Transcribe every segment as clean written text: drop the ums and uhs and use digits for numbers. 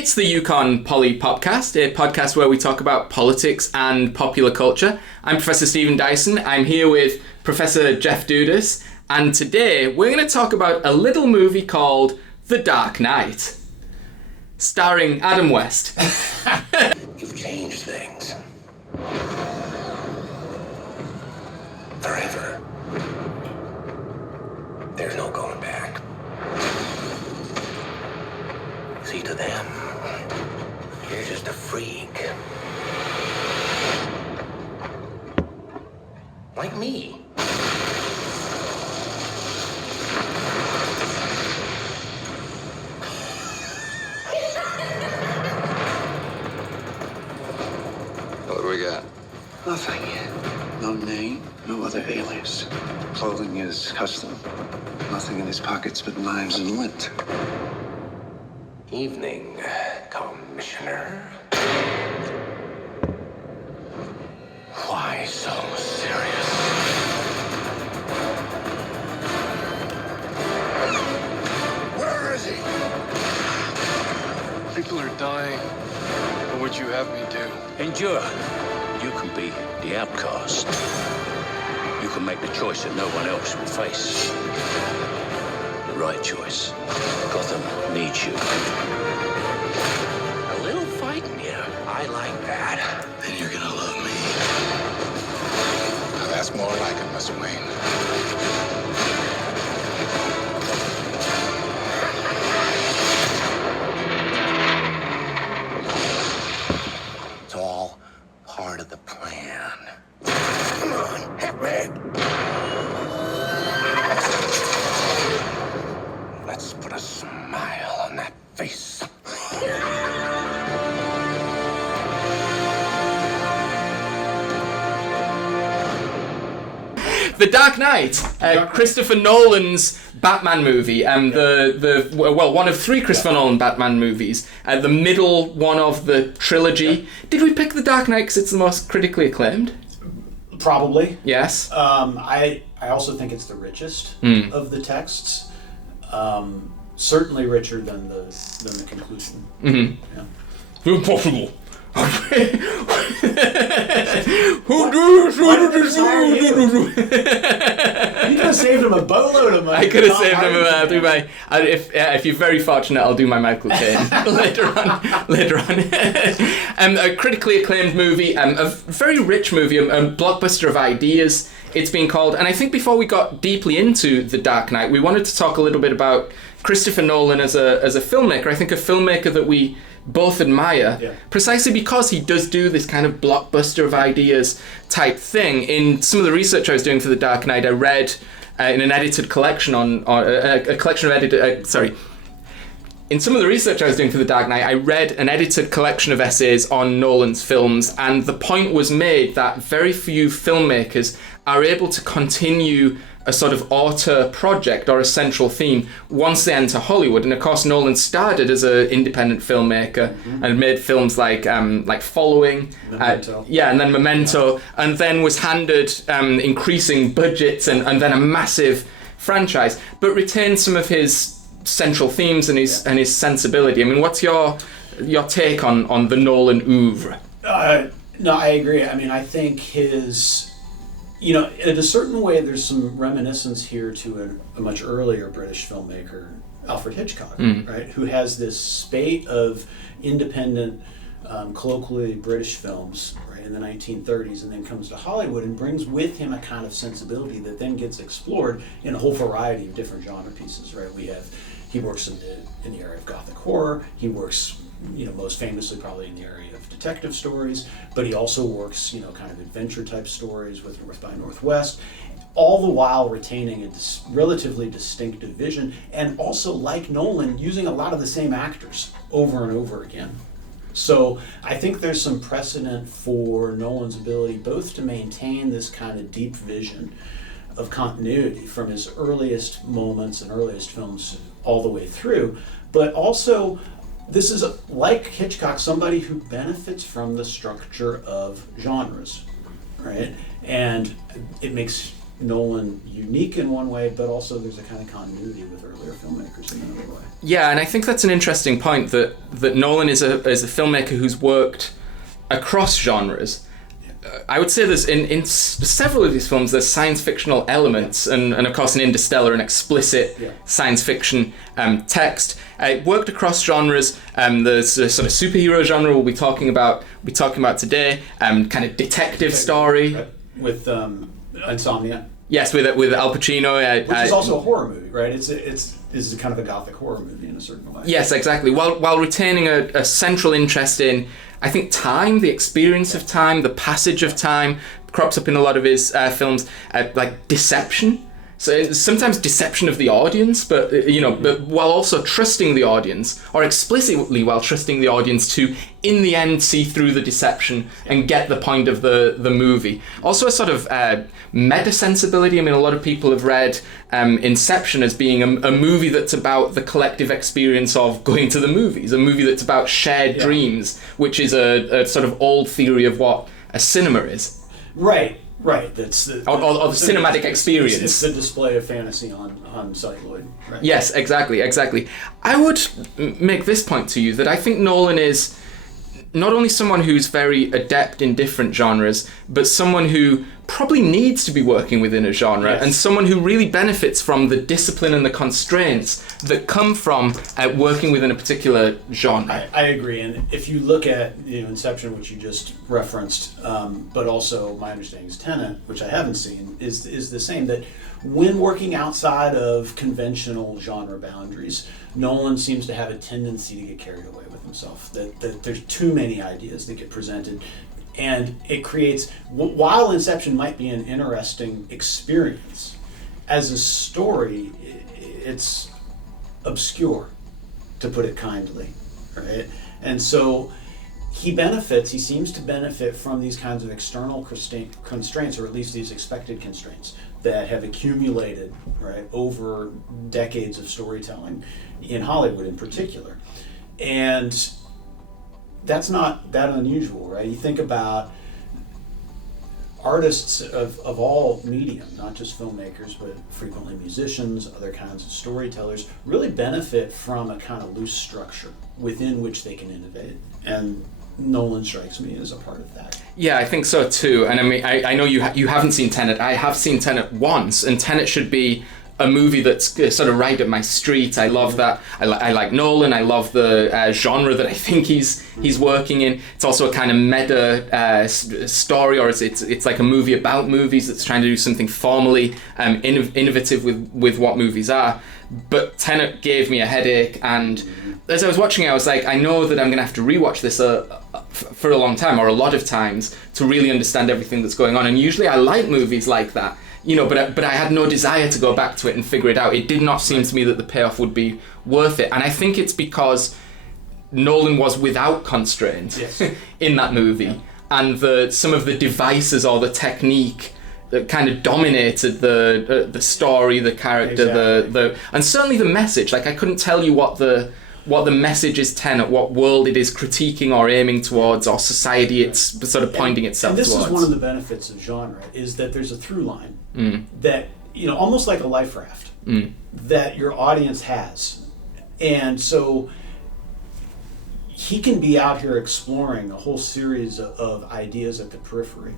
It's the Yukon Poly Podcast, a podcast where we talk about politics and popular culture. I'm Professor Stephen Dyson. I'm here with Professor Jeff Dudas, and today we're going to talk about a little movie called The Dark Knight, starring Adam West. You've changed things. Forever. There's no going back. See, to them, you're just a freak. Like me. What do we got? Nothing. No name, no other alias. Clothing is custom. Nothing in his pockets but knives and lint. Evening, Commissioner. Why so serious? Where is he? People are dying. What would you have me do? Endure. You can be the outcast. You can make the choice that no one else will face. The right choice. Gotham needs you. A little fight in you. I like that. Then you're gonna love me. Now that's more like it, Mr. Wayne. It's all part of the plan. Come on, hit me. Let's put a smile on that face. The Dark Knight, Christopher Nolan's Batman movie, one of three Christopher Nolan Batman movies, the middle one of the trilogy. Did we pick The Dark Knight because it's the most critically acclaimed? Probably. Yes. I also think it's the richest of the texts. Certainly richer than the conclusion. Mm-hmm. Yeah. Impossible. You could have saved him a boatload of money. I could have saved him. I'll do my. If you're very fortunate, I'll do my Michael Caine later on. A critically acclaimed movie, a very rich movie, a blockbuster of ideas. It's been called, and I think before we got deeply into The Dark Knight, we wanted to talk a little bit about Christopher Nolan as a filmmaker. I think a filmmaker that we both admire, precisely because he does do this kind of blockbuster of ideas type thing. In some of the research I was doing for The Dark Knight, I read in an edited collection a collection of edited. In some of the research I was doing for The Dark Knight, I read an edited collection of essays on Nolan's films, and the point was made that very few filmmakers are able to continue a sort of auteur project or a central theme once they enter Hollywood. And of course, Nolan started as an independent filmmaker and made films like Following, Memento. and then Memento, and then was handed increasing budgets and then a massive franchise, but retained some of his central themes and his sensibility. I mean, what's your take on the Nolan oeuvre? No, I agree. I mean, I think his... in a certain way, there's some reminiscence here to a much earlier British filmmaker, Alfred Hitchcock, right? Who has this spate of independent, colloquially British films, right, in the 1930s, and then comes to Hollywood and brings with him a kind of sensibility that then gets explored in a whole variety of different genre pieces, right? He works in the area of Gothic horror. He works, most famously probably in the area of detective stories, but he also works, kind of adventure type stories with North by Northwest, all the while retaining a relatively distinctive vision, and also, like Nolan, using a lot of the same actors over and over again. So I think there's some precedent for Nolan's ability both to maintain this kind of deep vision of continuity from his earliest moments and earliest films all the way through, but also this is, like Hitchcock, somebody who benefits from the structure of genres, right? And it makes Nolan unique in one way, but also there's a kind of continuity with earlier filmmakers in another way. Yeah, and I think that's an interesting point, that Nolan is a filmmaker who's worked across genres. I would say there's in several of these films there's science fictional elements, and of course in Interstellar an explicit science fiction text. It worked across genres. There's a sort of superhero genre we'll be talking about today. Kind of detective story with Insomnia. Yes, with Al Pacino, which is also a horror movie, right? It's kind of a gothic horror movie in a certain way. Yes, exactly. While retaining a central interest in, I think, time, the experience of time, the passage of time crops up in a lot of his films, like deception. So it's sometimes deception of the audience, but but while also trusting the audience, or explicitly while trusting the audience to, in the end, see through the deception and get the point of the movie. Also a sort of meta sensibility. I mean, a lot of people have read Inception as being a movie that's about the collective experience of going to the movies, a movie that's about shared dreams, which is a sort of old theory of what a cinema is. Right, that's the cinematic experience. It's the display of fantasy on celluloid. Right? Yes, exactly. I would make this point to you, that I think Nolan is not only someone who's very adept in different genres, but someone who probably needs to be working within a genre, and someone who really benefits from the discipline and the constraints that come from working within a particular genre. I agree, and if you look at Inception, which you just referenced, but also my understanding is Tenet, which I haven't seen, is the same, that when working outside of conventional genre boundaries, Nolan seems to have a tendency to get carried away with himself, that there's too many ideas that get presented. And it creates, while Inception might be an interesting experience, as a story, it's obscure, to put it kindly, right? And so he seems to benefit from these kinds of external constraints, or at least these expected constraints that have accumulated, right, over decades of storytelling, in Hollywood in particular. And that's not that unusual, right? You think about artists of all medium, not just filmmakers, but frequently musicians, other kinds of storytellers, really benefit from a kind of loose structure within which they can innovate. And Nolan strikes me as a part of that. Yeah, I think so too. And I mean, I know you haven't seen Tenet. I have seen Tenet once, and Tenet should be a movie that's sort of right up my street. I love that. I like Nolan. I love the genre that I think he's working in. It's also a kind of meta story, or it's like a movie about movies that's trying to do something formally innovative with what movies are. But Tenet gave me a headache, and as I was watching it, I was like, I know that I'm going to have to rewatch this for a long time, or a lot of times, to really understand everything that's going on. And usually I like movies like that. But I had no desire to go back to it and figure it out. It did not seem to me that the payoff would be worth it. And I think it's because Nolan was without constraint in that movie. And some of the devices or the technique that kind of dominated the story, the character, and certainly the message. Like, I couldn't tell you what the message is Tenet, what world it is critiquing or aiming towards, or society it's sort of pointing itself towards. And this is one of the benefits of genre, is that there's a through line that, almost like a life raft, that your audience has. And so he can be out here exploring a whole series of ideas at the periphery,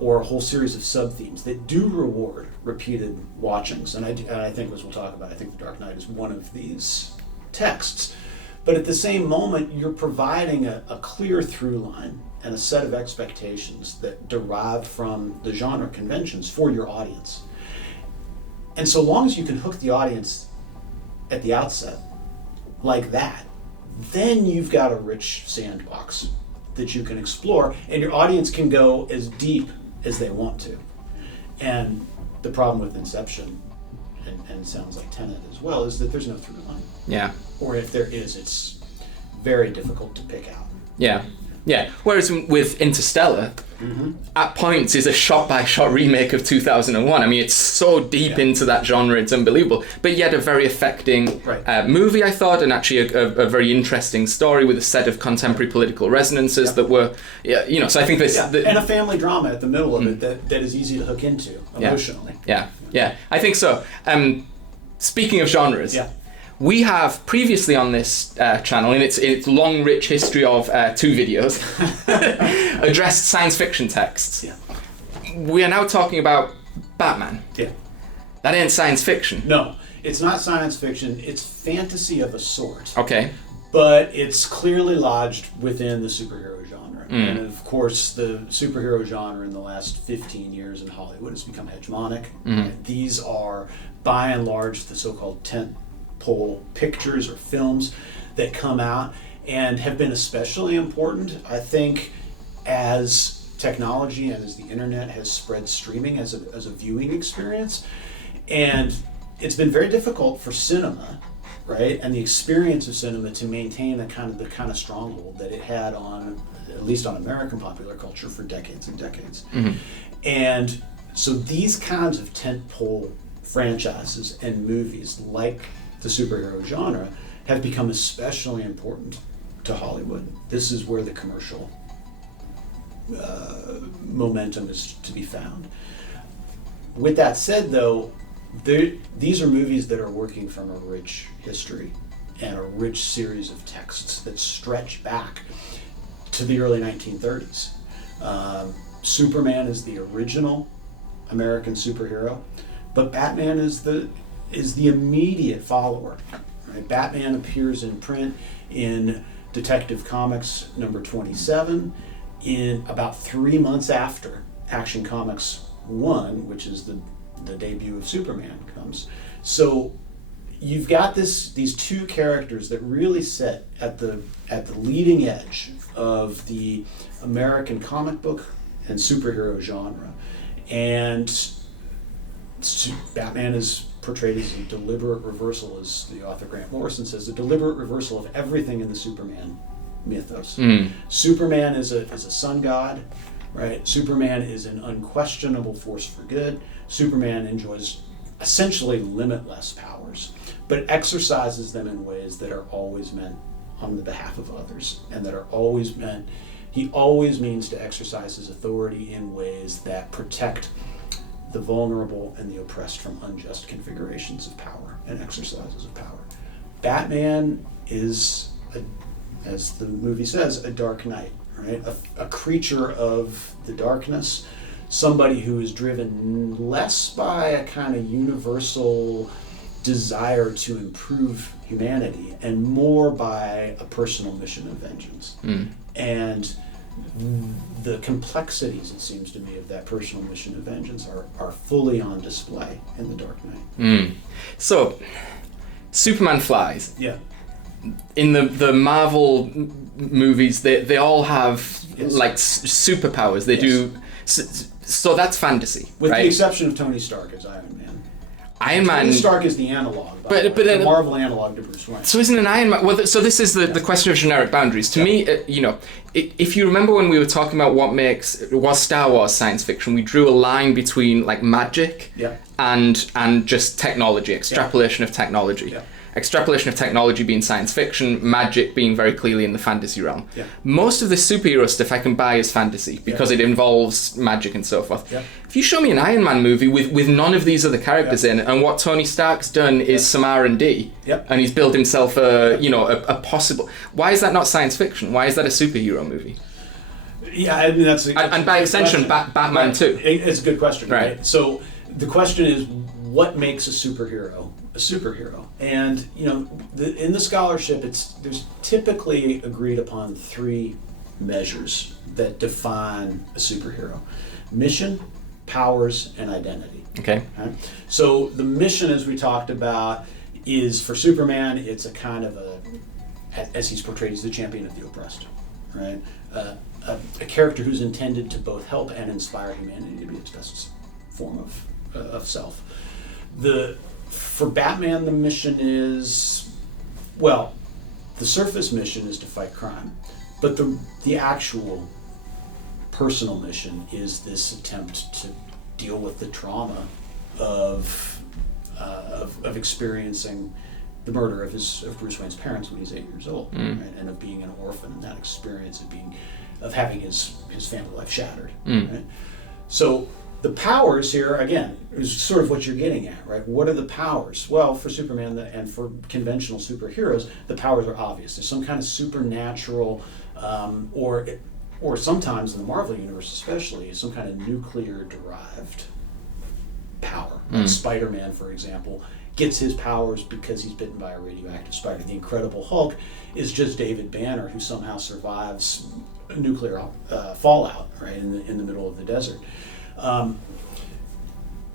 or a whole series of sub-themes that do reward repeated watchings. And I think, as we'll talk about, I think The Dark Knight is one of these texts. But at the same moment, you're providing a clear through line and a set of expectations that derive from the genre conventions for your audience. And so long as you can hook the audience at the outset like that, then you've got a rich sandbox that you can explore, and your audience can go as deep as they want to. And the problem with Inception, and sounds like Tenet as well, is that there's no through line. Yeah. Or if there is, it's very difficult to pick out. Yeah. Yeah. Whereas with Interstellar, at points is a shot-by-shot remake of 2001. I mean, it's so deep into that genre, it's unbelievable. But yet a very affecting movie, I thought, and actually a very interesting story with a set of contemporary political resonances that were, so I think this... and a family drama at the middle of it that is easy to hook into emotionally. Yeah, I think so. Speaking of genres... We have previously on this channel, in its long, rich history of 2 videos, addressed science fiction texts. Yeah. We are now talking about Batman. Yeah. That ain't science fiction. No, it's not science fiction. It's fantasy of a sort. Okay. But it's clearly lodged within the superhero genre. And of course, the superhero genre in the last 15 years in Hollywood has become hegemonic. These are, by and large, the so-called tentpole pictures or films that come out and have been especially important, I think, as technology and as the internet has spread streaming as a viewing experience. And it's been very difficult for cinema, right, and the experience of cinema to maintain the kind of stronghold that it had on, at least on American popular culture, for decades and decades. And so these kinds of tentpole franchises and movies, like the superhero genre, have become especially important to Hollywood. This is where the commercial momentum is to be found. With that said, though, these are movies that are working from a rich history and a rich series of texts that stretch back to the early 1930s. Superman is the original American superhero, but Batman is the immediate follower. Right? Batman appears in print in Detective Comics number 27 in about 3 months after Action Comics 1, which is the debut of Superman, comes. So you've got these two characters that really sit at the leading edge of the American comic book and superhero genre. And Batman is portrayed as a deliberate reversal, as the author Grant Morrison says, a deliberate reversal of everything in the Superman mythos. Superman is a sun god, right? Superman is an unquestionable force for good. Superman enjoys essentially limitless powers, but exercises them in ways that are always meant on the behalf of others, and that are always meant, he always means to exercise his authority in ways that protect the vulnerable and the oppressed from unjust configurations of power and exercises of power. Batman is, as the movie says, a dark knight, right? A creature of the darkness, somebody who is driven less by a kind of universal desire to improve humanity and more by a personal mission of vengeance. And the complexities, it seems to me, of that personal mission of vengeance are fully on display in The Dark Knight. So, Superman flies. Yeah. In the Marvel movies, they all have like superpowers. They do. So that's fantasy, with right? the exception of Tony Stark as Iron Man. Iron Man. Tony Stark is the analog, the Marvel analog to Bruce Wayne. So isn't an Iron Man? Well, so this is the question of generic boundaries. To me, if you remember when we were talking about what was Star Wars science fiction, we drew a line between like magic and just technology, extrapolation of technology. Yeah. Extrapolation of technology being science fiction, magic being very clearly in the fantasy realm. Yeah. Most of the superhero stuff I can buy as fantasy because it involves magic and so forth. Yeah. If you show me an Iron Man movie with none of these other characters in, and what Tony Stark's done is some R&D, and he's built himself a possible... Why is that not science fiction? Why is that a superhero movie? Yeah, I mean, that's and by extension, Batman too. It's a good question, right? So the question is, what makes a superhero a superhero? And in the scholarship, there's typically agreed upon 3 measures that define a superhero: mission, powers, and identity. Okay. So the mission, as we talked about, is for Superman, it's a kind of as he's portrayed, he's the champion of the oppressed, right? A character who's intended to both help and inspire humanity to be its best form of self. For Batman, the mission is, well, the surface mission is to fight crime, But the actual personal mission is this attempt to deal with the trauma of experiencing the murder of Bruce Wayne's parents when he's 8 years old, right? And of being an orphan, and that experience of having his family life shattered. Right? So the powers here, again, is sort of what you're getting at, right? What are the powers? Well, for Superman and for conventional superheroes, the powers are obvious. There's some kind of supernatural, or sometimes in the Marvel universe especially, some kind of nuclear-derived power. Like Spider-Man, for example, gets his powers because he's bitten by a radioactive spider. The Incredible Hulk is just David Banner, who somehow survives a nuclear fallout, right, in the middle of the desert.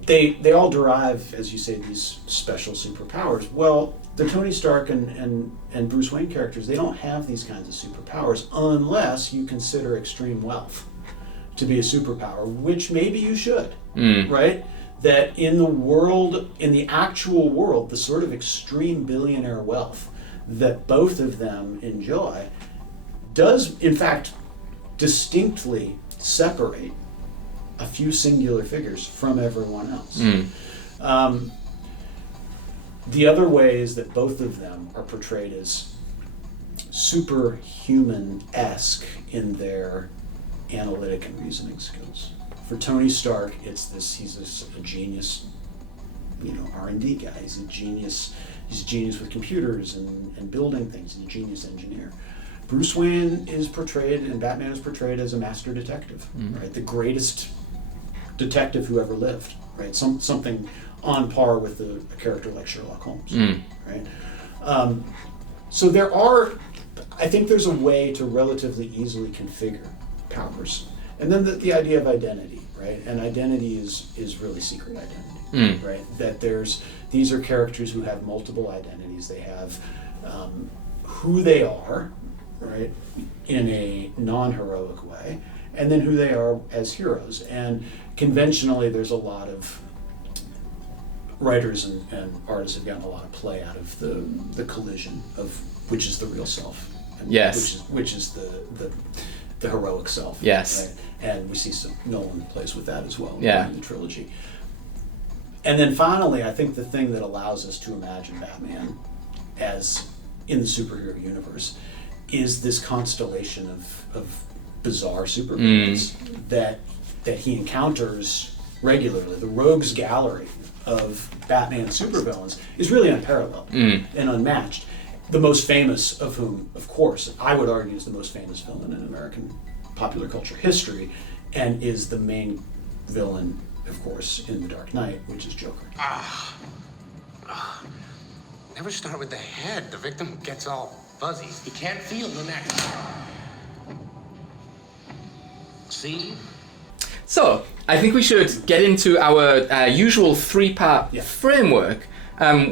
They all derive, as you say, these special superpowers. Well, the Tony Stark and Bruce Wayne characters, they don't have these kinds of superpowers unless you consider extreme wealth to be a superpower, which maybe you should, right? That in the actual world, the sort of extreme billionaire wealth that both of them enjoy does, in fact, distinctly separate a few singular figures from everyone else. The other way is that both of them are portrayed as superhuman-esque in their analytic and reasoning skills. For Tony Stark, he's a genius, R&D guy. He's a genius with computers and building things. He's a genius engineer. Bruce Wayne is portrayed, and Batman is portrayed as a master detective, right? The greatest detective who ever lived, right? Something on par with a character like Sherlock Holmes, right? So I think there's a way to relatively easily configure powers. And then the idea of identity, right? And identity is really secret identity, right? That these are characters who have multiple identities. They have who they are, right, in a non-heroic way, and then who they are as heroes. And conventionally, there's a lot of writers and artists have gotten a lot of play out of the collision of which is the real self, and which is the heroic self. Yes. Right? And we see Nolan plays with that as well in the trilogy. And then finally, I think the thing that allows us to imagine Batman as in the superhero universe is this constellation of bizarre supervillains that he encounters regularly. The rogues gallery of Batman supervillains is really unparalleled and unmatched. The most famous of whom, of course, I would argue is the most famous villain in American popular culture history, and is the main villain, of course, in The Dark Knight, which is Joker. Never start with the head. The victim gets all fuzzy. You can't feel the neck. See? So, I think we should get into our usual three-part framework,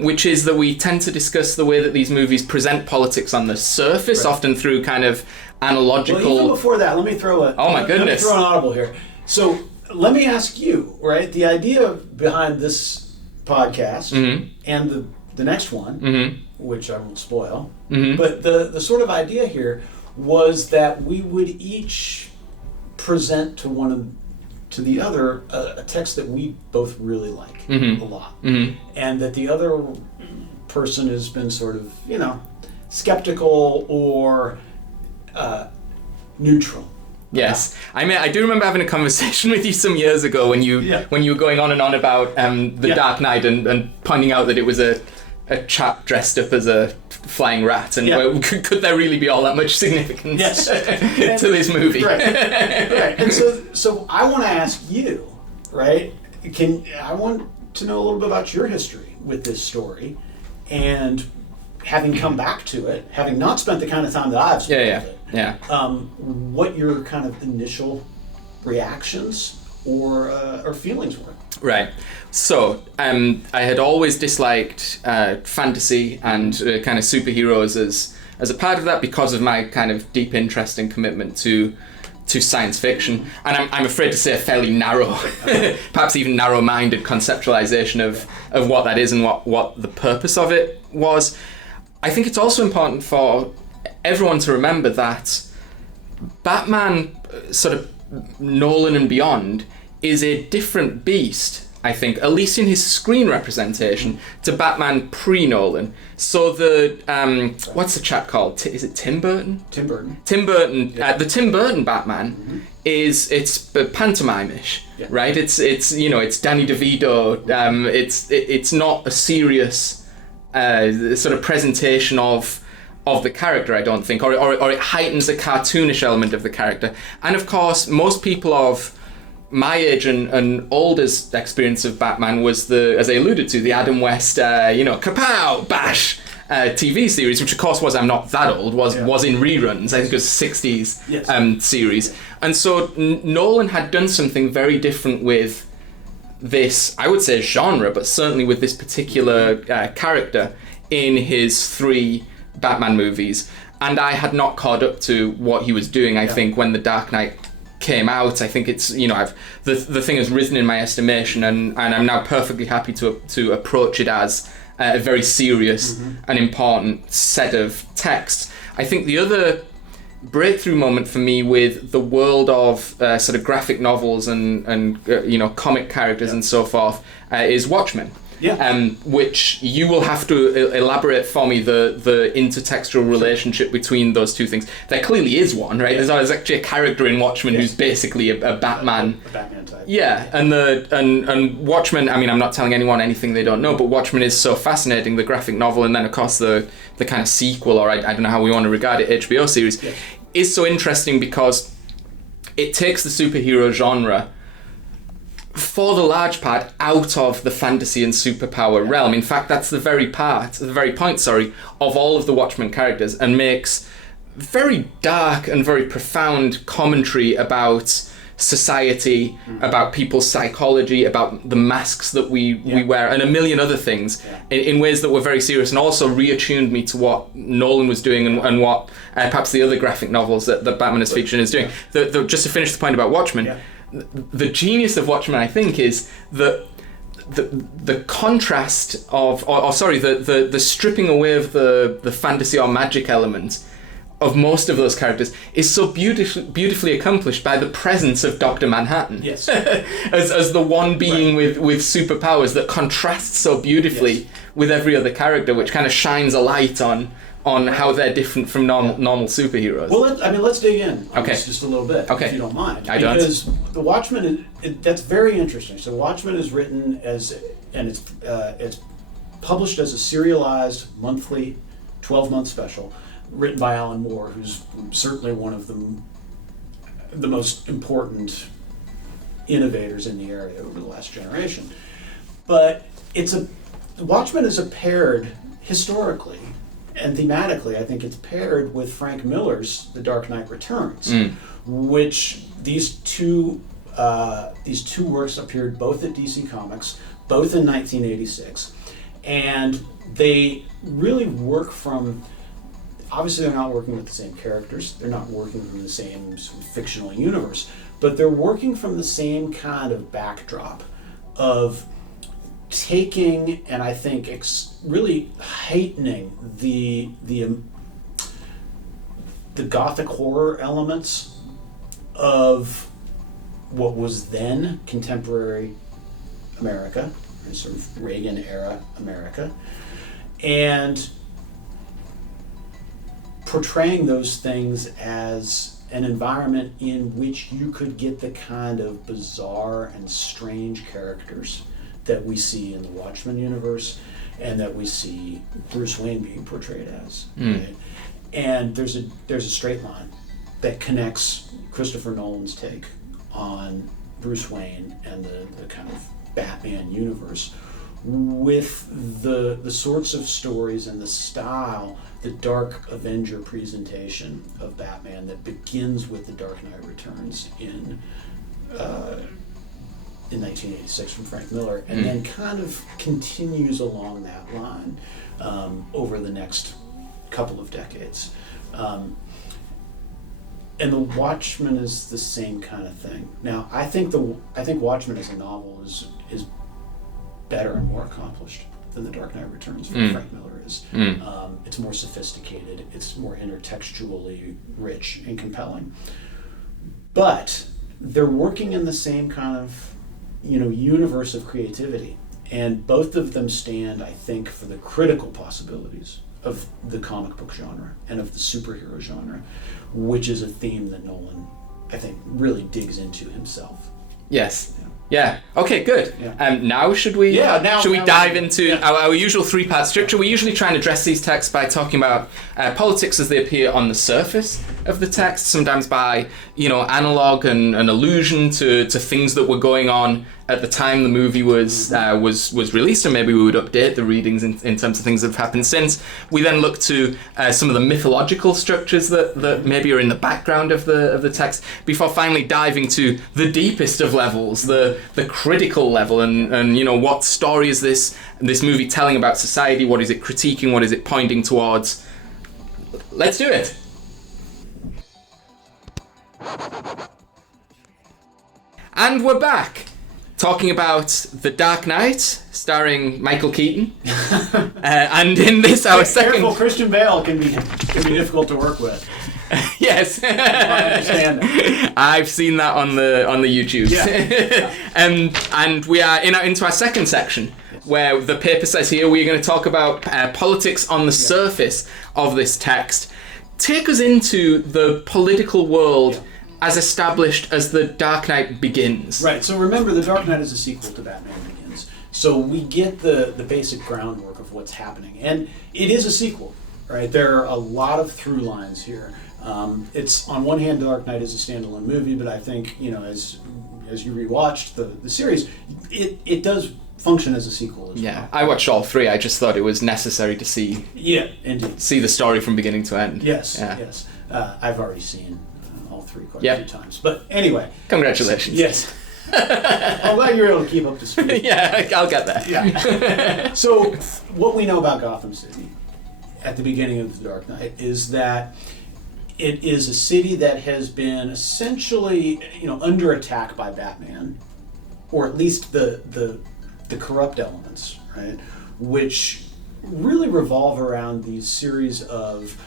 which is that we tend to discuss the way that these movies present politics on the surface, often through kind of analogical... Well, even before that, let me throw an audible here. So, let me ask you, right, the idea behind this podcast and the next one, which I won't spoil, but the sort of idea here was that we would each present to the other a text that we both really like a lot, and that the other person has been sort of, skeptical or neutral. Yes, I mean, I do remember having a conversation with you some years ago when you were going on and on about the Dark Knight and pointing out that it was a chap dressed up as a flying rat, and could there really be all that much significance to this movie? Right. And so I want to ask you, right? I want to know a little bit about your history with this story, and having come back to it, having not spent the kind of time that I've spent with it, what your kind of initial reactions or feelings were. Right. So, I had always disliked fantasy and kind of superheroes as a part of that because of my kind of deep interest and commitment to science fiction. And I'm afraid to say a fairly narrow, perhaps even narrow-minded conceptualization of what that is and what the purpose of it was. I think it's also important for everyone to remember that Batman, sort of Nolan and beyond, is a different beast, I think, at least in his screen representation, to Batman pre-Nolan. So what's the chap called? Is it Tim Burton? Tim Burton. Tim Burton. The Tim Burton Batman it's pantomime-ish, right? It's Danny DeVito. It's not a serious sort of presentation of the character, I don't think, or it heightens the cartoonish element of the character. And of course, most people of my age and older's experience of Batman was as I alluded to, the Adam West, kapow, bash TV series, which of course I'm not that old, was in reruns. I think it was 60s series. And so Nolan had done something very different with this, I would say genre, but certainly with this particular character in his 3 Batman movies. And I had not caught up to what he was doing, I think, when The Dark Knight came out. I think it's, the thing has risen in my estimation, and I'm now perfectly happy to approach it as a very serious and important set of texts. I think the other breakthrough moment for me with the world of sort of graphic novels and comic characters and so forth is Watchmen. Which you will have to elaborate for me the intertextual relationship between those two things. There clearly is one, right? There's actually a character in Watchmen who's basically a Batman. A Batman type. Yeah, and Watchmen. I mean, I'm not telling anyone anything they don't know, but Watchmen is so fascinating. The graphic novel, and then of course the kind of sequel, or I don't know how we want to regard it, HBO series, is so interesting because it takes the superhero genre, for the large part, out of the fantasy and superpower realm. In fact, that's the very point, of all of the Watchmen characters, and makes very dark and very profound commentary about society, about people's psychology, about the masks that we wear, and a million other things in ways that were very serious, and also reattuned me to what Nolan was doing and what perhaps the other graphic novels that Batman is featuring is doing. Just to finish the point about Watchmen, the genius of Watchmen, I think, is the contrast of, the stripping away of the fantasy or magic element of most of those characters is so beautifully accomplished by the presence of Dr. Manhattan. Yes. as the one being with superpowers that contrasts so beautifully with every other character, which kind of shines a light on how they're different from normal superheroes. Well, let's dig in on this just a little bit, if you don't mind. Because the Watchmen, that's very interesting. So Watchmen is written and it's published as a serialized monthly 12-month special, written by Alan Moore, who's certainly one of the most important innovators in the area over the last generation. But Watchmen is paired historically and thematically. I think it's paired with Frank Miller's The Dark Knight Returns, which these two works appeared both at DC Comics, both in 1986, and they really work from. Obviously, they're not working with the same characters. They're not working from the same sort of fictional universe, but they're working from the same kind of backdrop of taking and I think really heightening the gothic horror elements of what was then contemporary America, sort of Reagan era America, and portraying those things as an environment in which you could get the kind of bizarre and strange characters that we see in the Watchmen universe and that we see Bruce Wayne being portrayed as. Right? And there's a straight line that connects Christopher Nolan's take on Bruce Wayne and the kind of Batman universe with the sorts of stories and the style, the Dark Avenger presentation of Batman that begins with The Dark Knight Returns in 1986 from Frank Miller, and then kind of continues along that line over the next couple of decades. And The Watchmen is the same kind of thing. Now, I think Watchmen as a novel is better and more accomplished than The Dark Knight Returns from Frank Miller is. It's more sophisticated. It's more intertextually rich and compelling. But they're working in the same kind of, universe of creativity. And both of them stand, I think, for the critical possibilities of the comic book genre and of the superhero genre, which is a theme that Nolan, I think, really digs into himself. Yes. Yeah. Okay, good. Yeah. Now should we dive into Yeah. our usual three-part structure? We usually try and address these texts by talking about politics as they appear on the surface of the text, sometimes by, analog and an allusion to things that were going on at the time the movie was released, and maybe we would update the readings in terms of things that have happened since. We then look to some of the mythological structures that maybe are in the background of the text, before finally diving to the deepest of levels, the critical level, and what story is this movie telling about society? What is it critiquing? What is it pointing towards? Let's do it. And we're back, talking about The Dark Knight, starring Michael Keaton. And in this, our second... Careful, Christian Bale can be difficult to work with. Yes. I understand that. I've seen that on the YouTubes. Yeah. And we are into our second section, where the paper says here we're going to talk about politics on the surface of this text. Take us into the political world as established as The Dark Knight Begins. Right, so remember, The Dark Knight is a sequel to Batman Begins. So we get the basic groundwork of what's happening. And it is a sequel, right? There are a lot of through lines here. It's, on one hand, The Dark Knight is a standalone movie, but I think, as you rewatched the series, it does function as a sequel as well. I watched all three. I just thought it was necessary to see indeed. See the story from beginning to end. Yes. I've already seen all three quite a few times. But anyway. Congratulations. Yes. I'm glad you were able to keep up to speed. Yeah, I'll get there. Yeah. So what we know about Gotham City at the beginning of The Dark Knight is that it is a city that has been essentially, under attack by Batman, or at least the corrupt elements, right? Which really revolve around these series of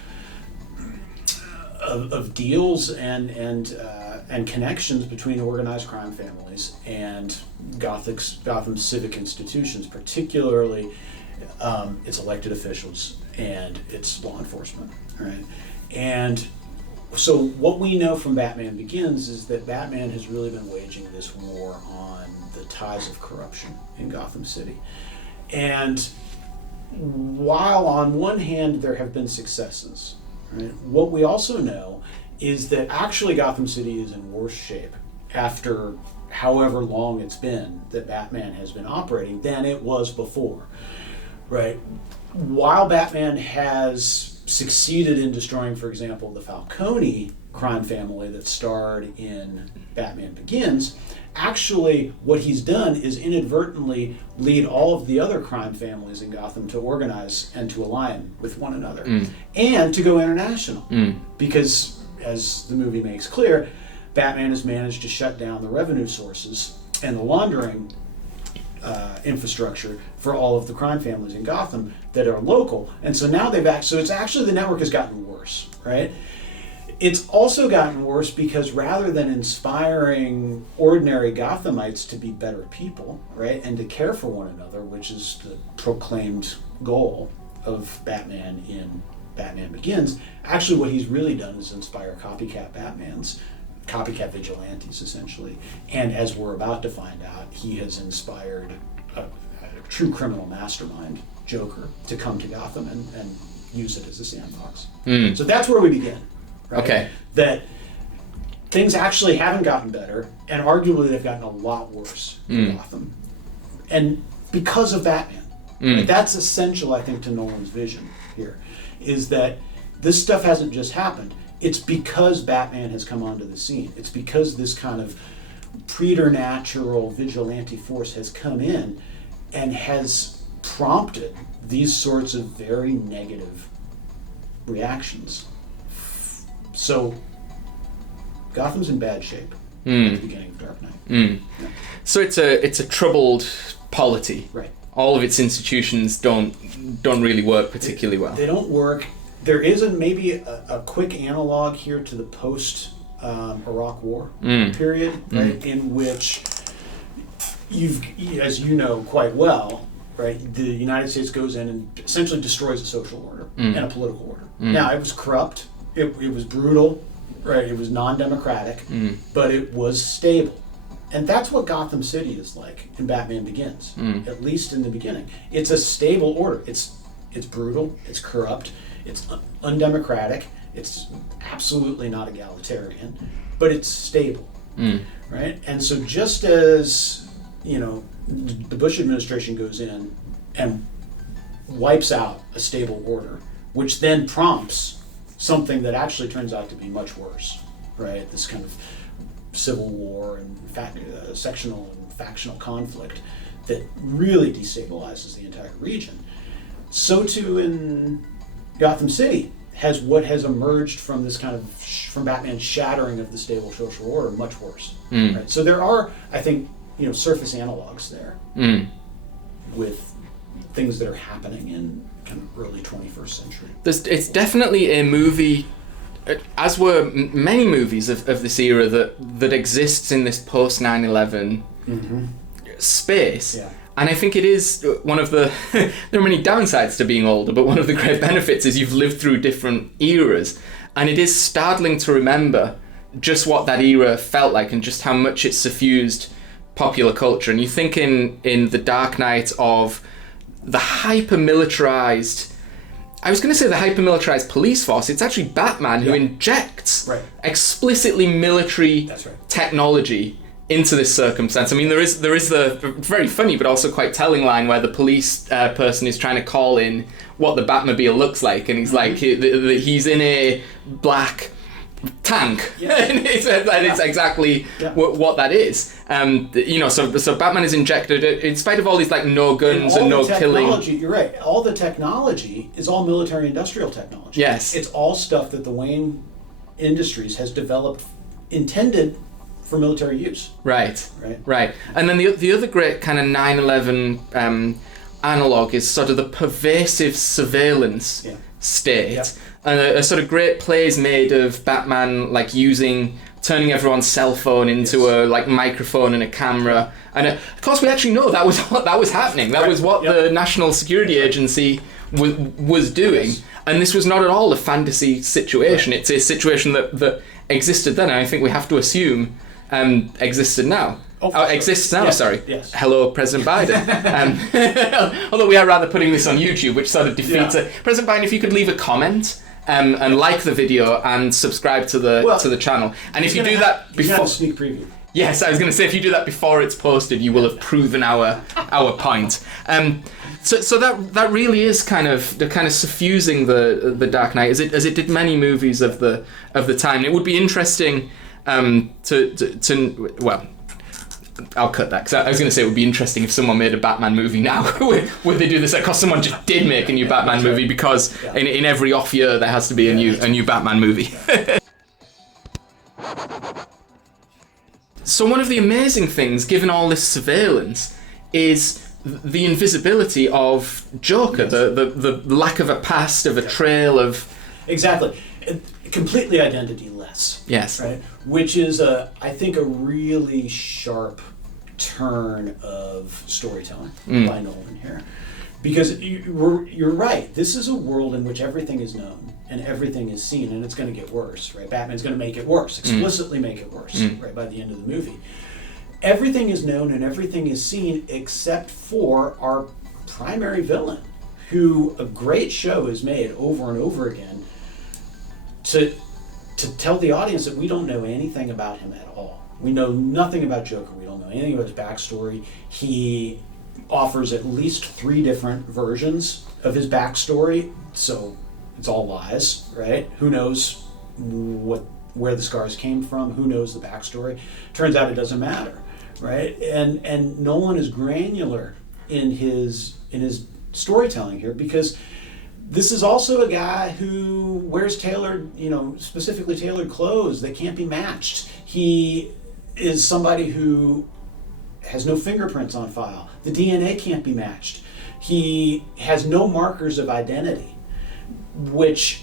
deals and connections between organized crime families and Gotham's civic institutions, particularly its elected officials and its law enforcement, right? And so what we know from Batman Begins is that Batman has really been waging this war on the ties of corruption in Gotham City. And while on one hand there have been successes, right, what we also know is that actually Gotham City is in worse shape after however long it's been that Batman has been operating than it was before, right? While Batman has succeeded in destroying, for example, the Falcone crime family that starred in Batman Begins, actually what he's done is inadvertently lead all of the other crime families in Gotham to organize and to align with one another and to go international. Because, as the movie makes clear, Batman has managed to shut down the revenue sources and the laundering infrastructure for all of the crime families in Gotham that are local. And so now so it's actually, the network has gotten worse, right? It's also gotten worse because rather than inspiring ordinary Gothamites to be better people, right, and to care for one another, which is the proclaimed goal of Batman in Batman Begins, actually what he's really done is inspire copycat vigilantes, essentially. And as we're about to find out, he has inspired a true criminal mastermind, Joker, to come to Gotham and use it as a sandbox. So that's where we begin. Right? Okay. That things actually haven't gotten better, and arguably they've gotten a lot worse in Gotham. And because of Batman. Right? That's essential, I think, to Nolan's vision here, is that this stuff hasn't just happened. It's because Batman has come onto the scene. It's because this kind of preternatural vigilante force has come in and has prompted these sorts of very negative reactions. So Gotham's in bad shape at the beginning of Dark Knight. So it's a troubled polity. Right. all of its institutions don't really work particularly well. They don't work. There is maybe a quick analog here to the post Iraq War period, right, in which you've, as you know quite well, right, the United States goes in and essentially destroys a social order and a political order. Now, it was corrupt, it was brutal, right, it was non-democratic, but it was stable. And that's what Gotham City is like in Batman Begins, at least in the beginning. It's a stable order. It's brutal, it's corrupt, it's undemocratic, it's absolutely not egalitarian, but it's stable, right? And so just as, the Bush administration goes in and wipes out a stable order, which then prompts something that actually turns out to be much worse, right? This kind of civil war and sectional and factional conflict that really destabilizes the entire region. So too in Gotham City has what has emerged from this kind of from Batman's shattering of the stable social order much worse. Right? So there are, I think, surface analogs there with things that are happening in kind of early 21st century. It's definitely a movie, as were many movies of this era that exists in this post 9/11 space. Yeah. And I think it is one of the there are many downsides to being older, but one of the great benefits is you've lived through different eras, and it is startling to remember just what that era felt like and just how much it suffused popular culture. And you think in The Dark Knight of the hyper-militarized, I was going to say the hyper-militarized police force. It's actually Batman who injects explicitly military technology into this circumstance. I mean, there is the very funny but also quite telling line where the police person is trying to call in what the Batmobile looks like, and he's like, he's in a black tank. And it's exactly what that is. So Batman is injected in spite of all these like no guns and no killing. You're right. All the technology is all military-industrial technology. Yes, it's all stuff that the Wayne Industries has developed, intended for military use. Right. And then the other great kind of 9/11 analog is sort of the pervasive surveillance state. And a sort of great plays made of Batman like turning everyone's cell phone into a like microphone and a camera. And of course we actually know that was what that was happening. That was what the National Security Agency was doing. And this was not at all a fantasy situation. It's a situation that existed then, and I think we have to assume existed now. Exists now, sorry. Yes. Hello, President Biden. Although we are rather putting this on YouTube, which sort of defeats it. President Biden, if you could leave a comment and like the video and subscribe to the channel. And if you do that before... You have a sneak preview. Yes, I was going to say, if you do that before it's posted, you will have proven our point. So that really is kind of suffusing the Dark Knight, as it did many movies of the time. It would be interesting to I'll cut that, because I was going to say it would be interesting if someone made a Batman movie now. Would they do this? Because someone just did make a new Batman movie, because in every off year there has to be a new Batman movie. So one of the amazing things, given all this surveillance, is the invisibility of Joker, the lack of a past, of a trail of... Exactly. Completely identity-less. Yes. Right? Which is, I think, a really sharp turn of storytelling by Nolan here. Because you're right. This is a world in which everything is known and everything is seen, and it's going to get worse, right? Batman's going to make it worse, explicitly make it worse, right, by the end of the movie. Everything is known and everything is seen except for our primary villain, who a great show is made over and over again to tell the audience that we don't know anything about him at all. We know nothing about Joker. We don't know anything about his backstory. He offers at least 3 different versions of his backstory, so it's all lies, right? Who knows where the scars came from? Who knows the backstory? Turns out it doesn't matter, right? And Nolan is granular in his storytelling here, because this is also a guy who wears specifically tailored clothes that can't be matched. He is somebody who has no fingerprints on file. The DNA can't be matched. He has no markers of identity, which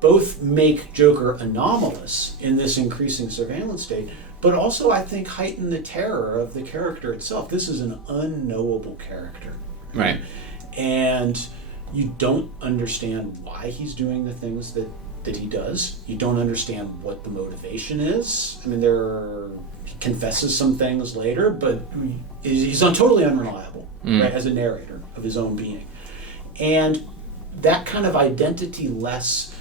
both make Joker anomalous in this increasing surveillance state, but also, I think, heighten the terror of the character itself. This is an unknowable character. Right. And you don't understand why he's doing the things that he does. You don't understand what the motivation is. I mean, he confesses some things later, but he's totally unreliable, right, as a narrator of his own being. And that kind of identity-less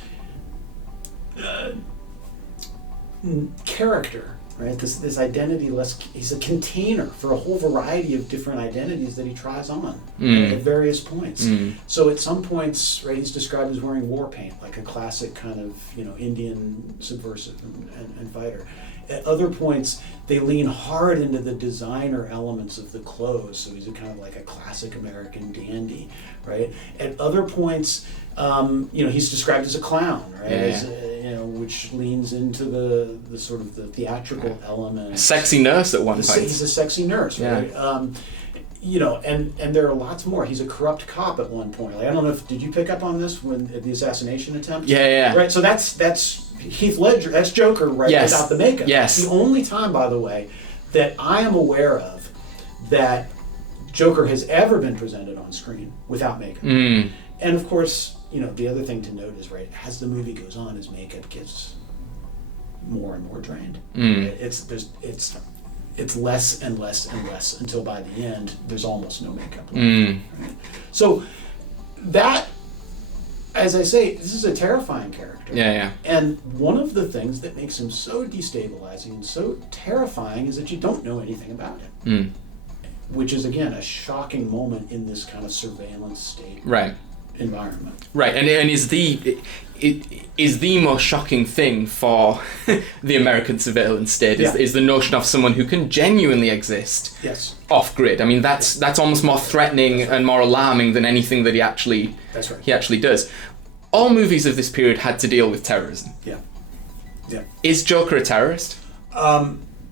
character, right? This identity-less, he's a container for a whole variety of different identities that he tries on at various points. So at some points, right, he's described as wearing war paint, like a classic kind of, Indian subversive and fighter. At other points, they lean hard into the designer elements of the clothes, so he's kind of like a classic American dandy, right? At other points, he's described as a clown, right? Which leans into the sort of the theatrical element. A sexy nurse at one point. He's a sexy nurse, right? And there are lots more. He's a corrupt cop at one point. Like, I don't know did you pick up on this when the assassination attempt? Yeah. Right. So that's Heath Ledger. That's Joker, right? Yes. Without the makeup. Yes. It's the only time, by the way, that I am aware of that Joker has ever been presented on screen without makeup. And of course, the other thing to note is, right, as the movie goes on, his makeup gets more and more drained. It's less and less and less until by the end there's almost no makeup left. Right? So that, as I say, this is a terrifying character. Yeah. And one of the things that makes him so destabilizing and so terrifying is that you don't know anything about him. Which is, again, a shocking moment in this kind of surveillance state environment. Right, and is the most shocking thing for the American surveillance state is the notion of someone who can genuinely exist off grid. I mean, that's almost more threatening and more alarming than anything that he actually does. All movies of this period had to deal with terrorism. Yeah. Is Joker a terrorist?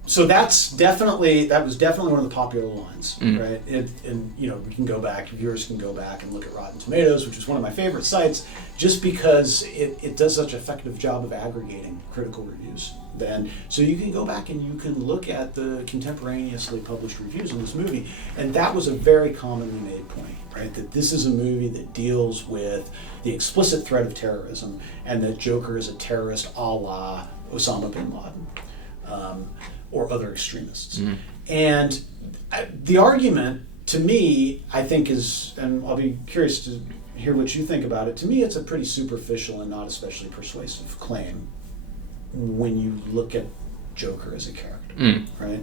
So that was definitely one of the popular lines, right? We can go back, viewers can go back and look at Rotten Tomatoes, which is one of my favorite sites, just because it does such an effective job of aggregating critical reviews. So you can go back and you can look at the contemporaneously published reviews of this movie, and that was a very commonly made point, right? That this is a movie that deals with the explicit threat of terrorism, and that Joker is a terrorist a la Osama bin Laden. Or other extremists. And the argument, to me, I think is, and I'll be curious to hear what you think about it, to me it's a pretty superficial and not especially persuasive claim when you look at Joker as a character, right?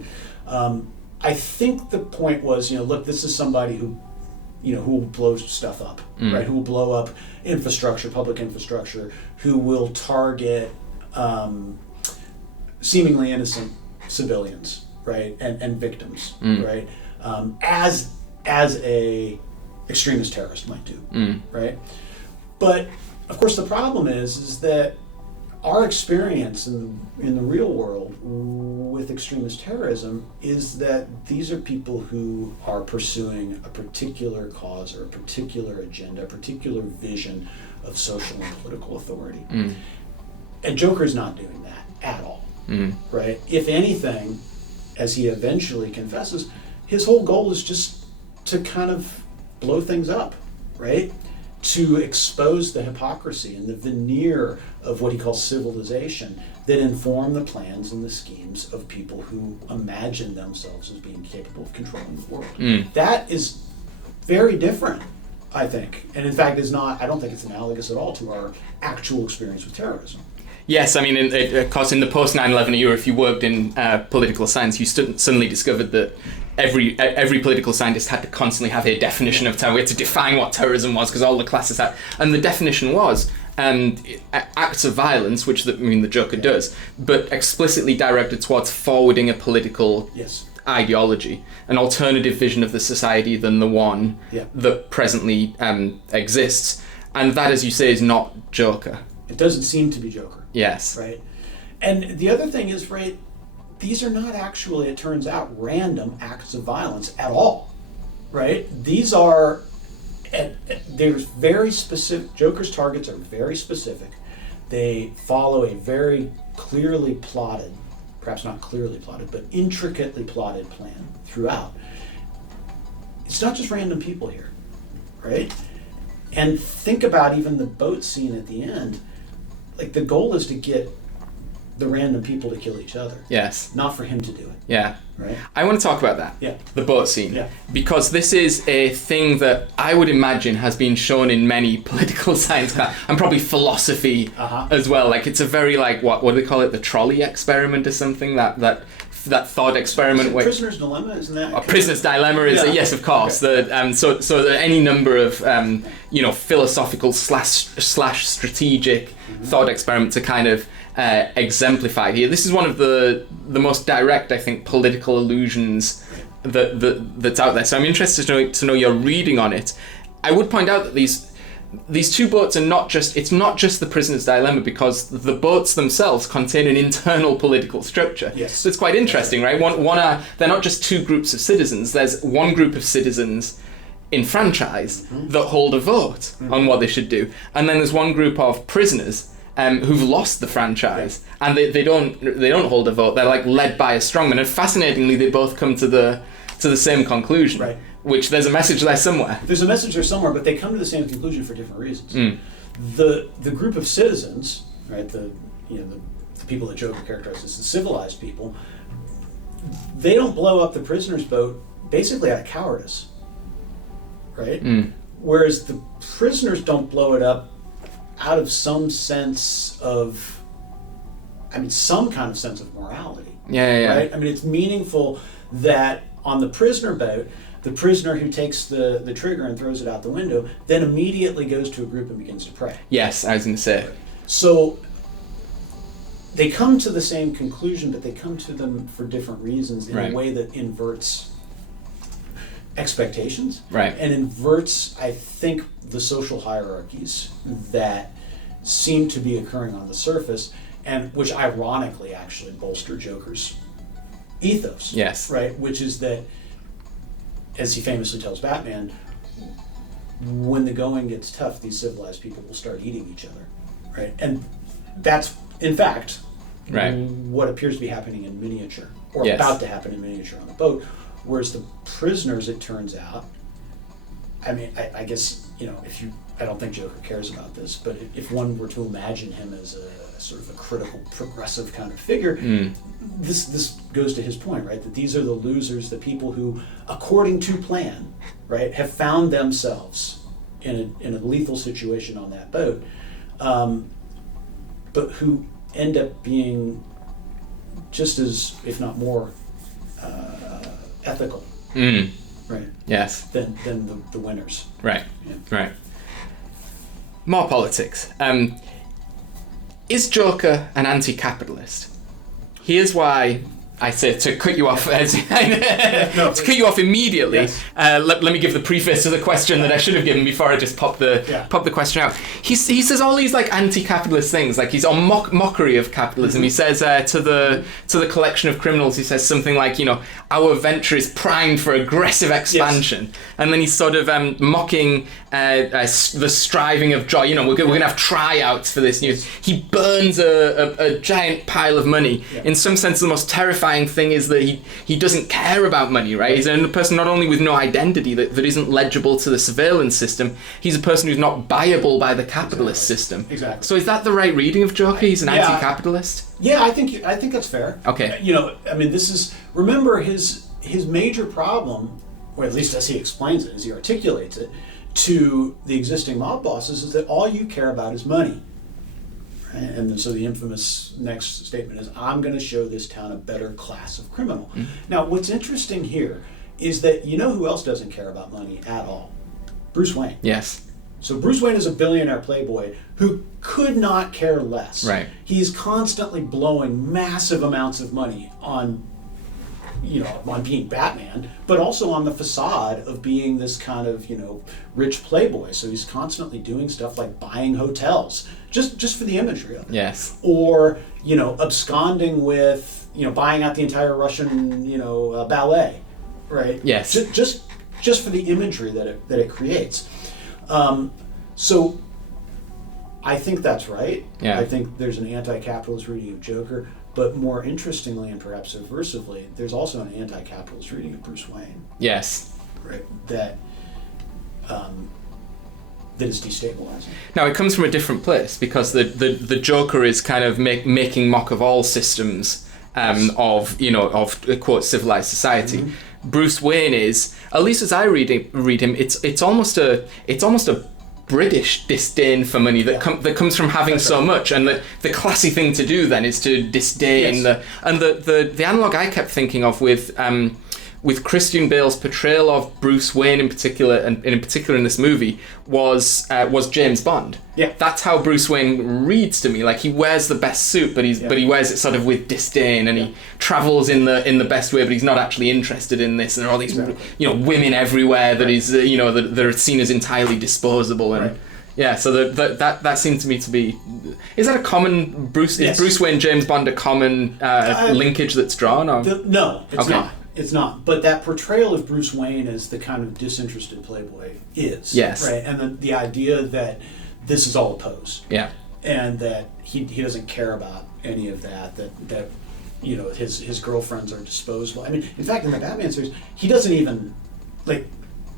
I think the point was, look, this is somebody who will blow stuff up, right? Who will blow up infrastructure, public infrastructure, who will target seemingly innocent civilians, right, and victims, right, as a extremist terrorist might do, right? But of course, the problem is that our experience in the real world with extremist terrorism is that these are people who are pursuing a particular cause or a particular agenda, a particular vision of social and political authority, and Joker's not doing that at all. Right? If anything, as he eventually confesses, his whole goal is just to kind of blow things up, right? To expose the hypocrisy and the veneer of what he calls civilization that inform the plans and the schemes of people who imagine themselves as being capable of controlling the world. That is very different, I think. And in fact, I don't think it's analogous at all to our actual experience with terrorism. Yes, I mean, of course, in the post 9/11 era, if you worked in political science, you suddenly discovered that every political scientist had to constantly have a definition of terror. We had to define what terrorism was because all the classes had, and the definition was acts of violence, which the Joker does, but explicitly directed towards forwarding a political ideology, an alternative vision of the society than the one that presently exists, and that, as you say, is not Joker. It doesn't seem to be Joker. Yes. Right. And the other thing is, right, these are not actually, it turns out, random acts of violence at all. right? These are, there's very specific, Joker's targets are very specific. They follow a very clearly plotted, perhaps not clearly plotted, but intricately plotted plan throughout. It's not just random people here, right? And think about even the boat scene at the end. Like, the goal is to get the random people to kill each other. Yes. Not for him to do it. Yeah. Right? I want to talk about that. Yeah. The boat scene. Yeah. Because this is a thing that I would imagine has been shown in many political science class, and probably philosophy as well. Like, it's a very, like, what do they call it? The trolley experiment or something? That thought experiment. Prisoner's Dilemma, isn't that? A Prisoner's Dilemma is yes, of course. Okay. So there are any number of philosophical slash strategic thought experiment to kind of exemplify here. This is one of the most direct, I think, political allusions that's out there. So I'm interested to know your reading on it. I would point out that these two boats are not just the Prisoner's Dilemma, because the boats themselves contain an internal political structure. Yes. So it's quite interesting, right? They're not just two groups of citizens. There's one group of citizens in franchise that hold a vote on what they should do, and then there's one group of prisoners who've lost the franchise, and they don't hold a vote. They're like led by a strongman, and fascinatingly, they both come to the same conclusion. Right. Which there's a message there somewhere. There's a message there somewhere, but they come to the same conclusion for different reasons. The group of citizens, right? The people that Joker characterizes as the civilized people, they don't blow up the prisoner's boat basically out of cowardice, right? Whereas the prisoners don't blow it up out of some sense of, some kind of sense of morality. Yeah. Right? It's meaningful that on the prisoner boat, the prisoner who takes the trigger and throws it out the window then immediately goes to a group and begins to pray. Yes, I was going to say. So they come to the same conclusion, but they come to them for different reasons in a way that inverts expectations. Right. And inverts, I think, the social hierarchies that seem to be occurring on the surface, and which ironically actually bolster Joker's ethos. Yes. Right? Which is that, as he famously tells Batman, when the going gets tough, these civilized people will start eating each other, right? And that's, in fact, what appears to be happening in miniature, or about to happen in miniature on the boat. Whereas the prisoners, it turns out, I guess, I don't think Joker cares about this, but if one were to imagine him as a sort of a critical, progressive kind of figure, this goes to his point, right? That these are the losers, the people who, according to plan, right, have found themselves in a lethal situation on that boat, but who end up being just as, if not more, ethical, right? Yes. Than the winners. Right. Yeah. Right. More politics. Is Joker an anti-capitalist? Here's why I say to cut you off. To cut you off immediately. Yes. Let me give the preface to the question that I should have given before I just pop the question out. He says all these like anti-capitalist things, like he's on mockery of capitalism. He says to the collection of criminals, he says something like, our venture is primed for aggressive expansion, and then he's sort of mocking the striving of joy. We're going to have tryouts for this news. He burns a giant pile of money. In some sense, the most terrifying thing is that he doesn't care about money, right? He's a person not only with no identity that isn't legible to the surveillance system, he's a person who's not buyable by the capitalist system. Exactly. So is that the right reading of Joker? He's an anti-capitalist? Yeah, I think that's fair. Okay. This is, remember his major problem, or at least as he explains it, as he articulates it, to the existing mob bosses, is that all you care about is money. Right? And so the infamous next statement is, I'm going to show this town a better class of criminal. Now, what's interesting here is that who else doesn't care about money at all? Bruce Wayne. Yes. So Bruce Wayne is a billionaire playboy who could not care less. Right. He's constantly blowing massive amounts of money on being Batman, but also on the facade of being this kind of, rich playboy. So he's constantly doing stuff like buying hotels, just for the imagery of it. Yes. Or, absconding with, buying out the entire Russian, ballet, right? Yes. Just just for the imagery that it creates. So I think that's right. Yeah. I think there's an anti-capitalist reading of Joker, but more interestingly and perhaps subversively, there's also an anti-capitalist reading of Bruce Wayne. Yes. Right. That is destabilizing. Now it comes from a different place because the Joker is kind of making mock of all systems of quote civilized society. Mm-hmm. Bruce Wayne is, at least as I read him, it's almost a British disdain for money that comes from having so much, and the classy thing to do then is to disdain the analog I kept thinking of with Christian Bale's portrayal of Bruce Wayne in particular, and in particular in this movie, was James Bond. Yeah, that's how Bruce Wayne reads to me. Like, he wears the best suit, but he wears it sort of with disdain, and he travels in the best way, but he's not actually interested in this. And there are all these women everywhere that he's that are seen as entirely disposable, and so that seemed to me to be. Is that a common Bruce? Is Bruce Wayne James Bond a common linkage that's drawn? Or? No, it's not. It's not. But that portrayal of Bruce Wayne as the kind of disinterested playboy is. Yes. Right? And the idea that this is all a pose. Yeah. And that he doesn't care about any of that his girlfriends are disposable. I mean, in fact, in the Batman series, he doesn't even,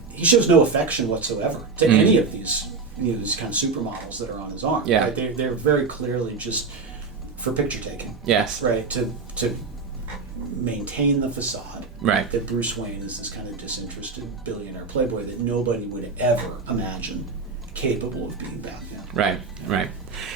he shows no affection whatsoever to any of these these kind of supermodels that are on his arm. Yeah. Right? They're very clearly just for picture taking. Yes. Right? To maintain the facade. Right. That Bruce Wayne is this kind of disinterested billionaire playboy that nobody would ever imagine capable of being Batman. Right.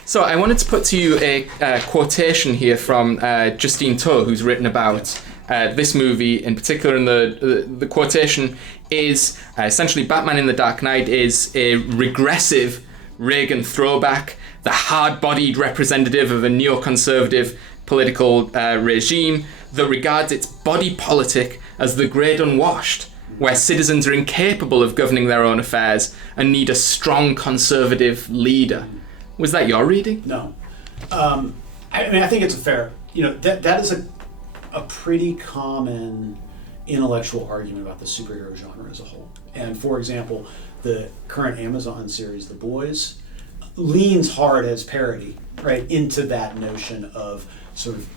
So I wanted to put to you a quotation here from Justine Toh, who's written about this movie in particular, and the quotation is essentially Batman in the Dark Knight is a regressive Reagan throwback, the hard-bodied representative of a neoconservative political regime that regards its body politic as the great unwashed, where citizens are incapable of governing their own affairs and need a strong conservative leader. Was that your reading? No. I think it's a fair, that is a pretty common intellectual argument about the superhero genre as a whole. And for example, the current Amazon series, The Boys, leans hard as parody, right, into that notion of sort of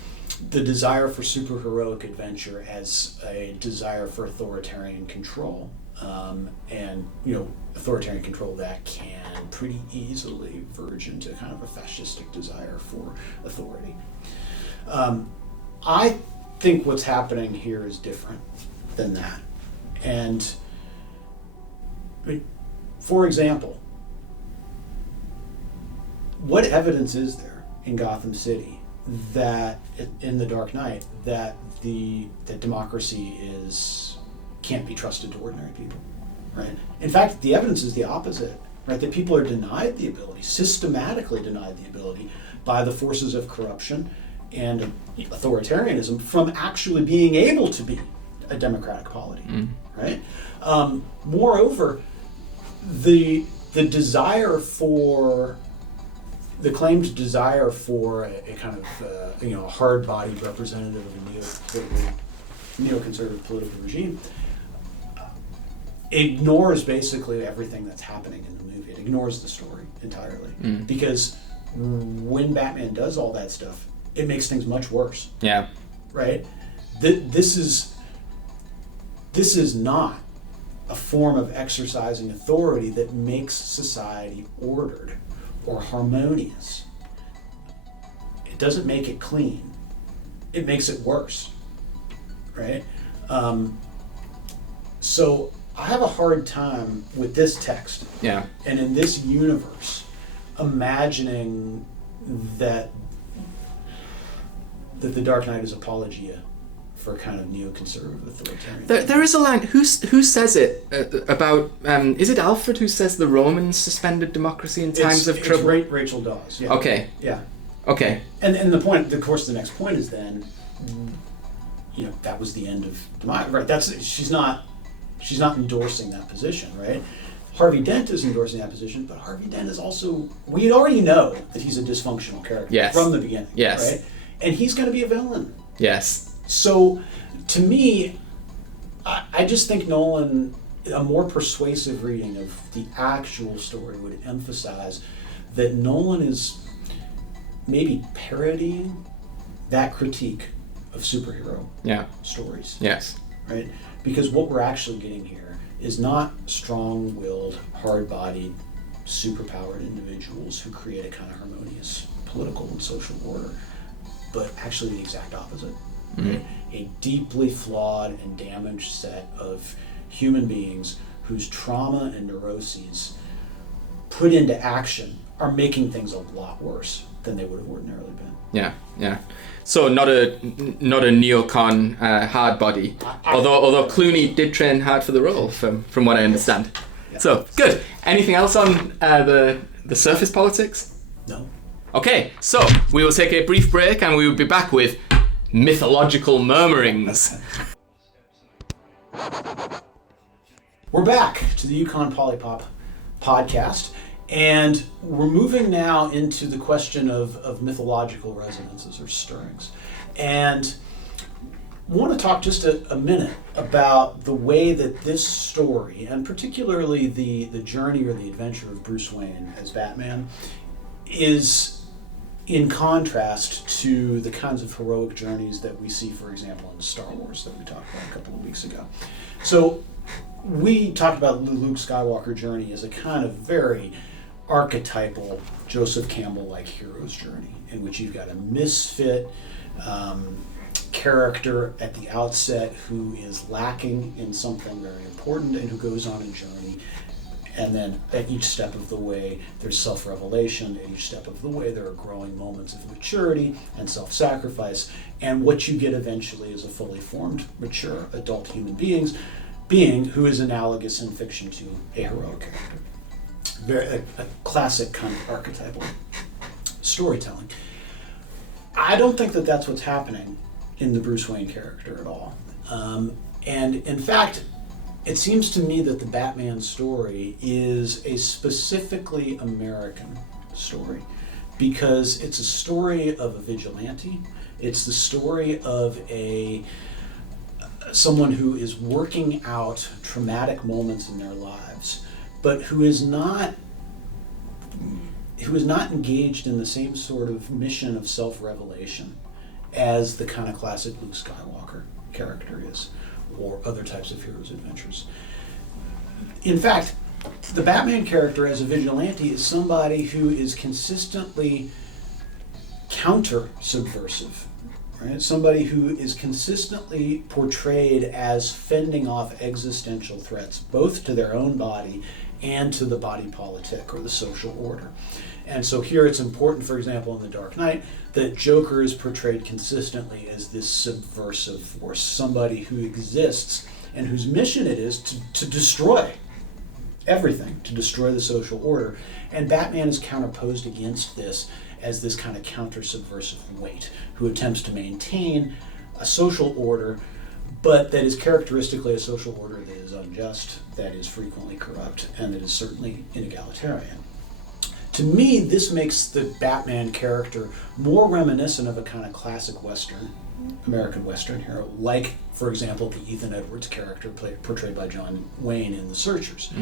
the desire for superheroic adventure as a desire for authoritarian control, and authoritarian control that can pretty easily verge into kind of a fascistic desire for authority. I think what's happening here is different than that, and for example, what evidence is there in Gotham City that in the Dark Knight that democracy can't be trusted to ordinary people, right? In fact, the evidence is the opposite, right? That people are systematically denied the ability by the forces of corruption and authoritarianism from actually being able to be a democratic polity, right? Moreover, the claimed desire for a kind of hard-bodied representative of a neoconservative political regime ignores basically everything that's happening in the movie. It ignores the story entirely because when Batman does all that stuff, it makes things much worse. Yeah. Right? This is not a form of exercising authority that makes society ordered or harmonious. It doesn't make it clean. It makes it worse, right? So I have a hard time with this text. Yeah. And in this universe, imagining that the Dark Knight is apologia for kind of neoconservative authoritarian. There is a line. Who says it about? Is it Alfred who says the Romans suspended democracy in times of trouble? It's Rachel Dawes. Yeah. Okay. Yeah. Okay. And the point, of course, the next point is then, that was the end of democracy. Right. She's not endorsing that position, right? Harvey Dent is endorsing that position, but Harvey Dent is also. We already know that he's a dysfunctional character from the beginning. Yes. Right. And he's going to be a villain. Yes. So, to me, I just think Nolan a more persuasive reading of the actual story would emphasize that Nolan is maybe parodying that critique of superhero stories. Yes. Right? Because what we're actually getting here is not strong-willed, hard-bodied, superpowered individuals who create a kind of harmonious political and social order, but actually the exact opposite. Right? A deeply flawed and damaged set of human beings whose trauma and neuroses put into action are making things a lot worse than they would have ordinarily been. Yeah. So not a neocon hard body, although Clooney did train hard for the role, from what I understand. Yeah. So good. Anything else on the surface politics? No. Okay, so we will take a brief break and we will be back with mythological murmurings. We're back to the Yukon Polypop podcast, and we're moving now into the question of mythological resonances or stirrings. And I want to talk just a minute about the way that this story, and particularly the journey or the adventure of Bruce Wayne as Batman, is in contrast to the kinds of heroic journeys that we see, for example, in Star Wars that we talked about a couple of weeks ago. So we talked about the Luke Skywalker journey as a kind of very archetypal Joseph Campbell-like hero's journey, in which you've got a misfit character at the outset who is lacking in something very important and who goes on a journey. And then at each step of the way, there's self-revelation. At each step of the way, there are growing moments of maturity and self-sacrifice. And what you get eventually is a fully formed, mature, adult human being who is analogous in fiction to a heroic character. A classic kind of archetypal storytelling. I don't think that that's what's happening in the Bruce Wayne character at all. And in fact, it seems to me that the Batman story is a specifically American story because it's a story of a vigilante. It's the story of someone who is working out traumatic moments in their lives, but who is not engaged in the same sort of mission of self-revelation as the kind of classic Luke Skywalker character is, or other types of heroes' adventures. In fact, the Batman character as a vigilante is somebody who is consistently counter-subversive, right? Somebody who is consistently portrayed as fending off existential threats, both to their own body and to the body politic or the social order. And so here it's important, for example, in The Dark Knight, that Joker is portrayed consistently as this subversive force, somebody who exists and whose mission it is to destroy everything, to destroy the social order. And Batman is counterposed against this as this kind of counter-subversive weight who attempts to maintain a social order, but that is characteristically a social order that is unjust, that is frequently corrupt, and that is certainly inegalitarian. To me, this makes the Batman character more reminiscent of a kind of classic Western, American Western hero, like, for example, the Ethan Edwards character portrayed by John Wayne in The Searchers.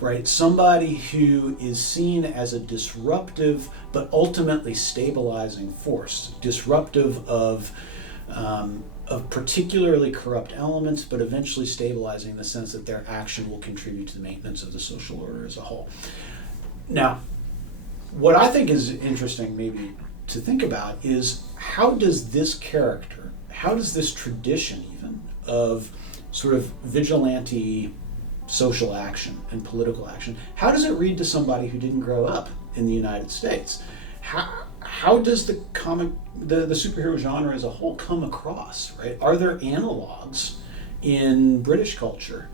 Right? Somebody who is seen as a disruptive but ultimately stabilizing force, disruptive of particularly corrupt elements, but eventually stabilizing in the sense that their action will contribute to the maintenance of the social order as a whole. Now, what I think is interesting maybe to think about is how does this character, how does this tradition even of sort of vigilante social action and political action, how does it read to somebody who didn't grow up in the United States? How does the superhero genre as a whole come across, right? Are there analogs in British culture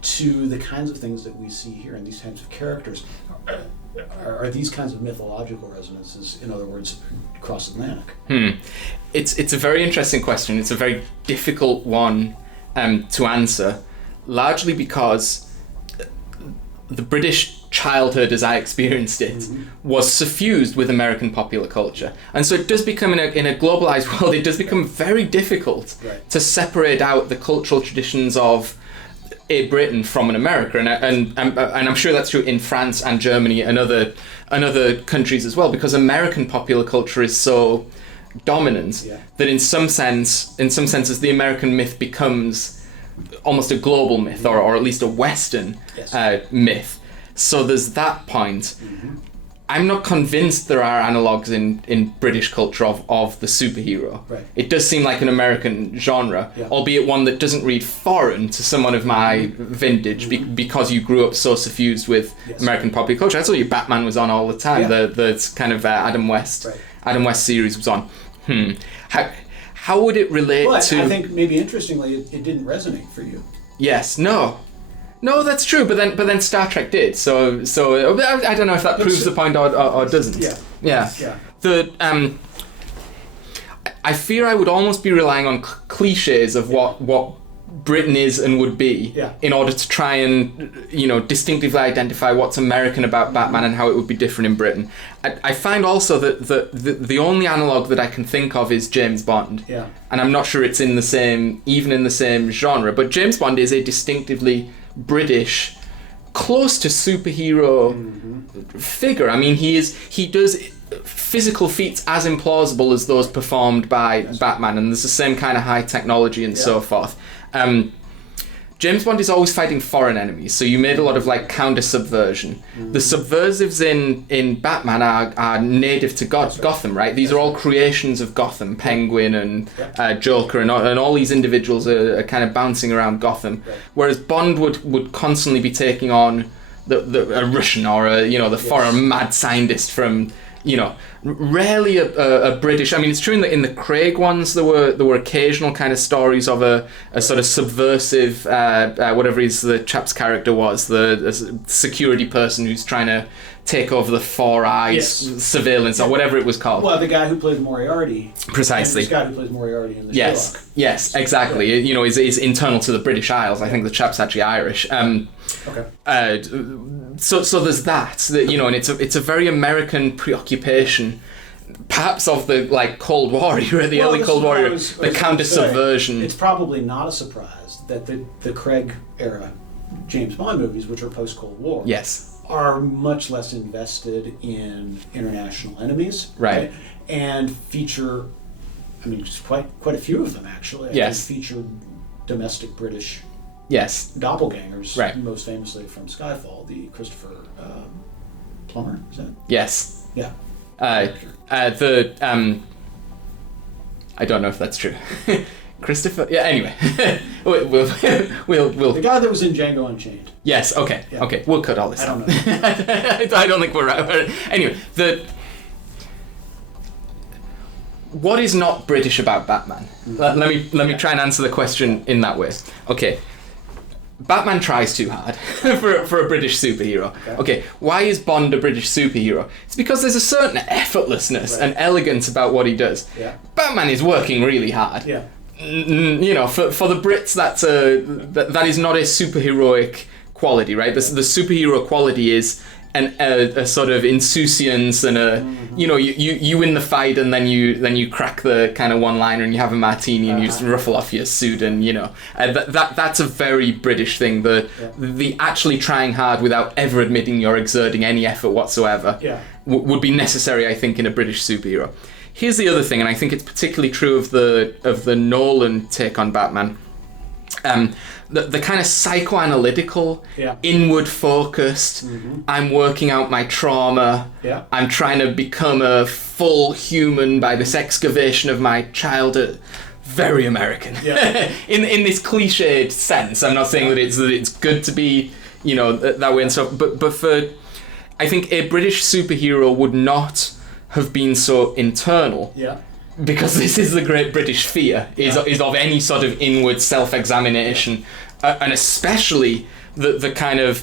to the kinds of things that we see here in these types of characters? Are these kinds of mythological resonances, in other words, cross-Atlantic? It's a very interesting question. It's a very difficult one to answer, largely because the British childhood, as I experienced it, was suffused with American popular culture. And so it does become, in a globalized world, it does become very difficult to separate out the cultural traditions of a Briton from an America, and I'm sure that's true in France and Germany and other countries as well, because American popular culture is so dominant that in some senses the American myth becomes almost a global myth, or at least a Western myth. So there's that point. I'm not convinced there are analogues in British culture of the superhero. Right. It does seem like an American genre, albeit one that doesn't read foreign to someone of my vintage, because you grew up so suffused with American popular culture. I told you Batman was on all the time. The kind of Adam West series was on. How would it relate to... I think maybe interestingly, it didn't resonate for you. Yes, no, that's true. But then Star Trek did. So I don't know if that proves the point or doesn't. Yeah. I fear I would almost be relying on cliches of what Britain is and would be in order to try and distinctively identify what's American about Batman and how it would be different in Britain. I find also that the only analogue that I can think of is James Bond. Yeah. And I'm not sure it's in the same genre. But James Bond is a distinctively British, close to superhero figure. I mean, he does physical feats as implausible as those performed by Batman, and there's the same kind of high technology and so forth. James Bond is always fighting foreign enemies, so you made a lot of like counter-subversion. The subversives in Batman are native to Gotham, right? These are all creations of Gotham. Penguin and Joker and all these individuals are kind of bouncing around Gotham, whereas Bond would constantly be taking on a Russian or the foreign mad scientist from rarely a British. I mean, it's true in the Craig ones there were occasional kind of stories of a sort of subversive whatever the chap's character was, the security person who's trying to take over the Four Eyes surveillance or whatever it was called. Well, the guy who plays Moriarty. Precisely. And this guy who plays Moriarty in the Yes. Sherlock. Yes, exactly. Is internal to the British Isles. I think the chap's actually Irish. Okay. So there's that, and it's a very American preoccupation, perhaps of the Cold War era, the early Cold War era, the counter-subversion. It's probably not a surprise that the Craig era James Bond movies, which are post-Cold War, are much less invested in international enemies, right? And feature, I mean, just quite a few of them actually. Feature domestic British. Doppelgangers, most famously from Skyfall, the Christopher Plummer, is that? Yes. Yeah. I don't know if that's true. Christopher. Yeah. Anyway, we'll. The guy that was in Django Unchained. Yes. Okay. Yeah. Okay. We'll cut all this. I don't know. I don't think we're right. Anyway, what is not British about Batman? Let me try and answer the question in that way. Okay. Batman tries too hard for a British superhero. Okay, why is Bond a British superhero? It's because there's a certain effortlessness and elegance about what he does. Batman is working really hard. For the Brits, that is not a superheroic quality, right? The superhero quality is a sort of insouciance and you win the fight and then you crack the kind of one-liner and you have a martini and you just ruffle off your suit and that's a very British thing. The actually trying hard without ever admitting you're exerting any effort whatsoever would be necessary, I think, in a British superhero. Here's the other thing, and I think it's particularly true of the Nolan take on Batman. The kind of psychoanalytical, inward-focused, I'm working out my trauma, I'm trying to become a full human by this excavation of my childhood. Very American. in this cliched sense. I'm not saying that it's good to be, that way and stuff, but for, I think a British superhero would not have been so internal. Because this is the great British fear, is of any sort of inward self-examination, and especially the kind of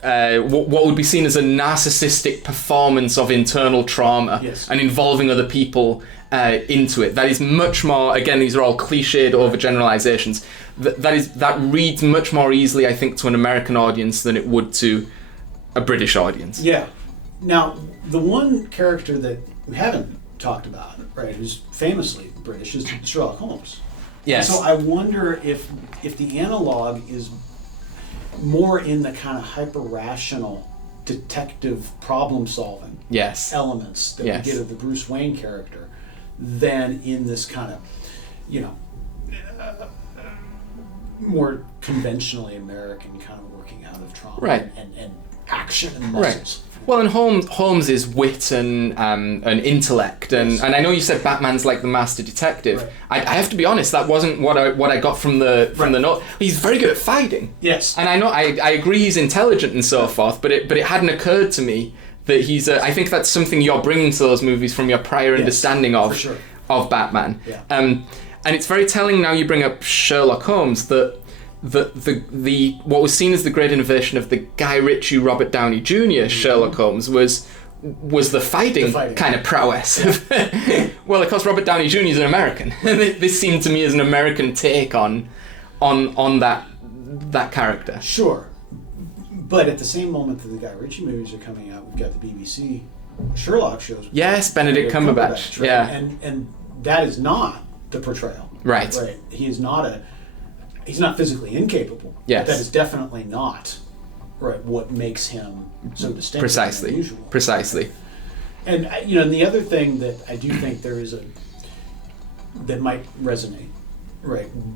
what would be seen as a narcissistic performance of internal trauma and involving other people into it. That is much more, again, these are all cliched overgeneralizations, that reads much more easily, I think, to an American audience than it would to a British audience. Now, the one character that we haven't talked about, right, who's famously British, is Sherlock Holmes. Yes. So I wonder if the analog is more in the kind of hyper-rational detective problem-solving Yes. elements that Yes. we get of the Bruce Wayne character than in this kind of, more conventionally American kind of working out of trauma Right. and action and muscles. Well, and Holmes is wit and intellect, and I know you said Batman's like the master detective. Right. I have to be honest, that wasn't what I got from the note. He's very good at fighting. Yes. And I agree he's intelligent and so forth, but it hadn't occurred to me that he's I think that's something you're bringing to those movies from your prior understanding of for sure. of Batman. Yeah. And it's very telling now you bring up Sherlock Holmes that the what was seen as the great innovation of the Guy Ritchie, Robert Downey Jr. Sherlock Holmes was the fighting kind of prowess. Yeah. Well, of course, Robert Downey Jr. is an American. This seemed to me as an American take on that character. Sure. But at the same moment that the Guy Ritchie movies are coming out, we've got the BBC Sherlock shows. Yes, Benedict Cumberbatch. Right? Yeah. And that is not the portrayal. Right. He's not physically incapable. Yes. But that is definitely not what makes him so distinct. And unusual. Precisely. And and the other thing that I do think there is that might resonate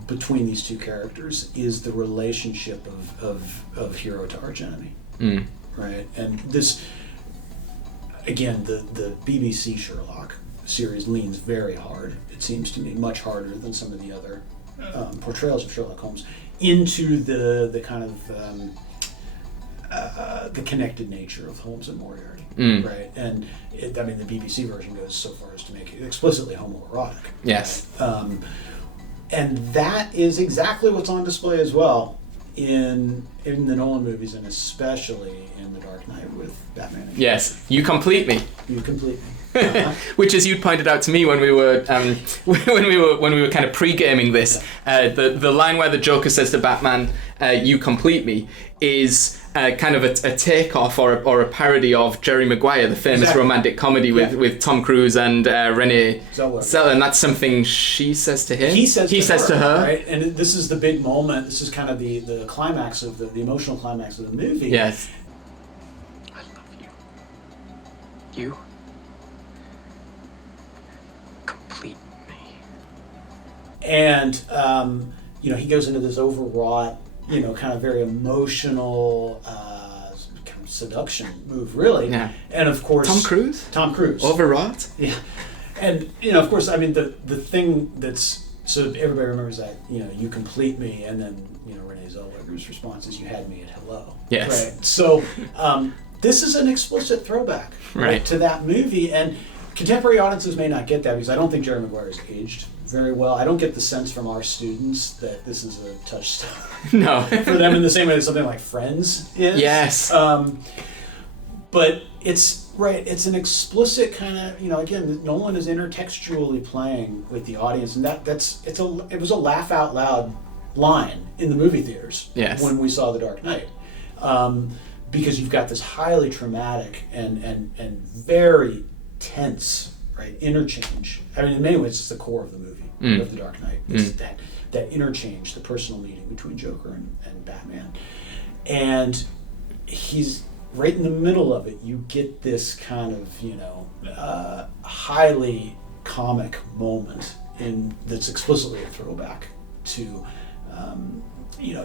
between these two characters is the relationship of hero to archenemy. Right? And this, again, the BBC Sherlock series leans very hard, it seems to me, much harder than some of the other portrayals of Sherlock Holmes, into the kind of the connected nature of Holmes and Moriarty, right? And the BBC version goes so far as to make it explicitly homoerotic. Yes. And that is exactly what's on display as well in the Nolan movies, and especially in The Dark Knight with Batman. Yes, you complete me. You complete me. Which, as you pointed out to me when we were when we were kind of pre-gaming this, the line where the Joker says to Batman, "You complete me," is kind of a takeoff or a parody of Jerry Maguire, the famous romantic comedy with Tom Cruise and Renee Zellweger, and that's something she says to him. He says to her, right? And this is the big moment. This is kind of the climax of the emotional climax of the movie. Yes. I love you. You complete me. And he goes into this overwrought, kind of very emotional kind of seduction move, really. Yeah. And of course, Tom Cruise. Overwrought. Yeah. And of course, I mean the thing that's, so everybody remembers that, you complete me, and then Renee Zellweger's response is, "You had me at hello." Yes. Right. So this is an explicit throwback to that movie, and contemporary audiences may not get that because I don't think Jerry Maguire is aged very well. I don't get the sense from our students that this is a touchstone. No. For them, in the same way that something like Friends is. Yes. But it's it's an explicit kind of, again, Nolan is intertextually playing with the audience, and it was a laugh out loud line in the movie theaters when we saw The Dark Knight. Because you've got this highly traumatic and very tense interchange. I mean, in many ways, it's the core of the movie of The Dark Knight. It's that interchange, the personal meeting between Joker and Batman, and he's right in the middle of it. You get this kind of highly comic moment that's explicitly a throwback to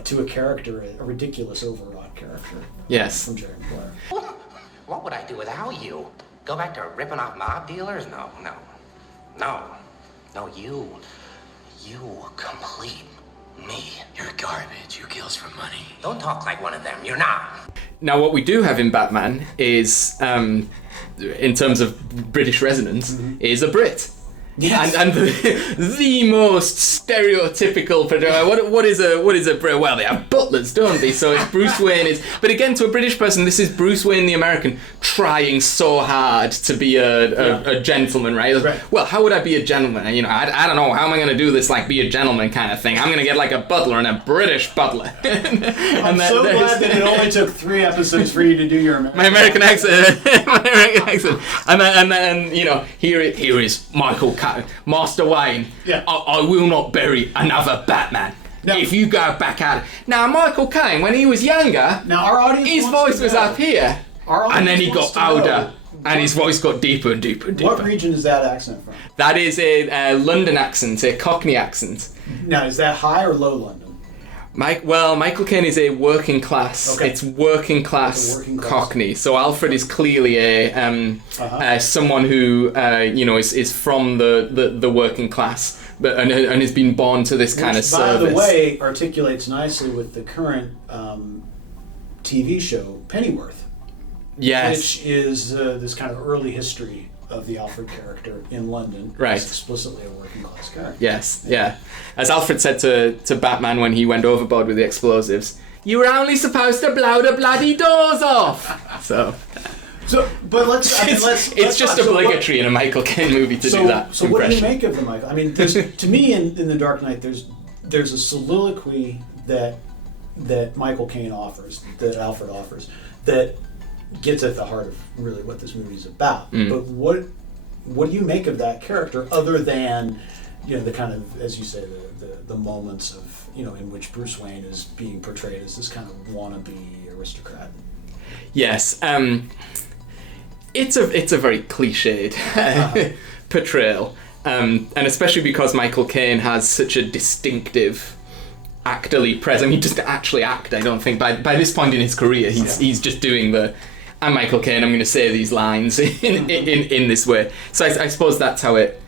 to a character, a ridiculous, overwrought character. Yes. From Jerry Maguire. What would I do without you? Go back to ripping off mob dealers? No. You complete me. You're garbage. You kills for money. Don't talk like one of them. You're not. Now, what we do have in Batman is, in terms of British resonance, is a Brit. Yes. And the most stereotypical what is a Brit? Well, they have butlers, don't they? So it's Bruce Wayne but again, to a British person, this is Bruce Wayne the American trying so hard to be a gentleman, right? Well, how would I be a gentleman? I don't know. How am I going to do this, be a gentleman kind of thing? I'm going to get a butler and a British butler. I'm so glad that it only took 3 episodes for you to do your American accent. My American accent. And then here is Michael Master Wayne, Yeah. I will not bury another Batman. No. If you go back out. Now, Michael Caine, when he was younger, Now our audience his wants voice to was know. up here, Our audience and then he wants got to know older, and his voice got deeper and deeper and deeper. What region is that accent from? That is a London accent, a Cockney accent. Now, is that high or low London? Michael Caine is a working class. Okay. It's working class, working class. Cockney. So Alfred is clearly someone who is from the working class, but and has been born to this kind of Which, by service. the way, articulates nicely with the current TV show Pennyworth, Yes. which is this kind of early history of the Alfred character in London. Right. He's explicitly a working class character. Yes. Yeah. As Alfred said to Batman when he went overboard with the explosives, "You were only supposed to blow the bloody doors off." So. But let's It's just talk. So obligatory in a Michael Caine movie to do that So what do you impression. make of the Michael? I mean, there's, to me, in The Dark Knight, there's a soliloquy that Michael Caine offers, that Alfred offers, that gets at the heart of really what this movie is about. But what do you make of that character, other than the kind of, as you say, the moments of in which Bruce Wayne is being portrayed as this kind of wannabe aristocrat? Yes. It's a very cliched portrayal, and especially because Michael Caine has such a distinctive actorly presence. I mean, just to actually act, I don't think by this point in his career he's just doing the "I'm Michael Caine, I'm going to say these lines in this way." So I suppose that's how it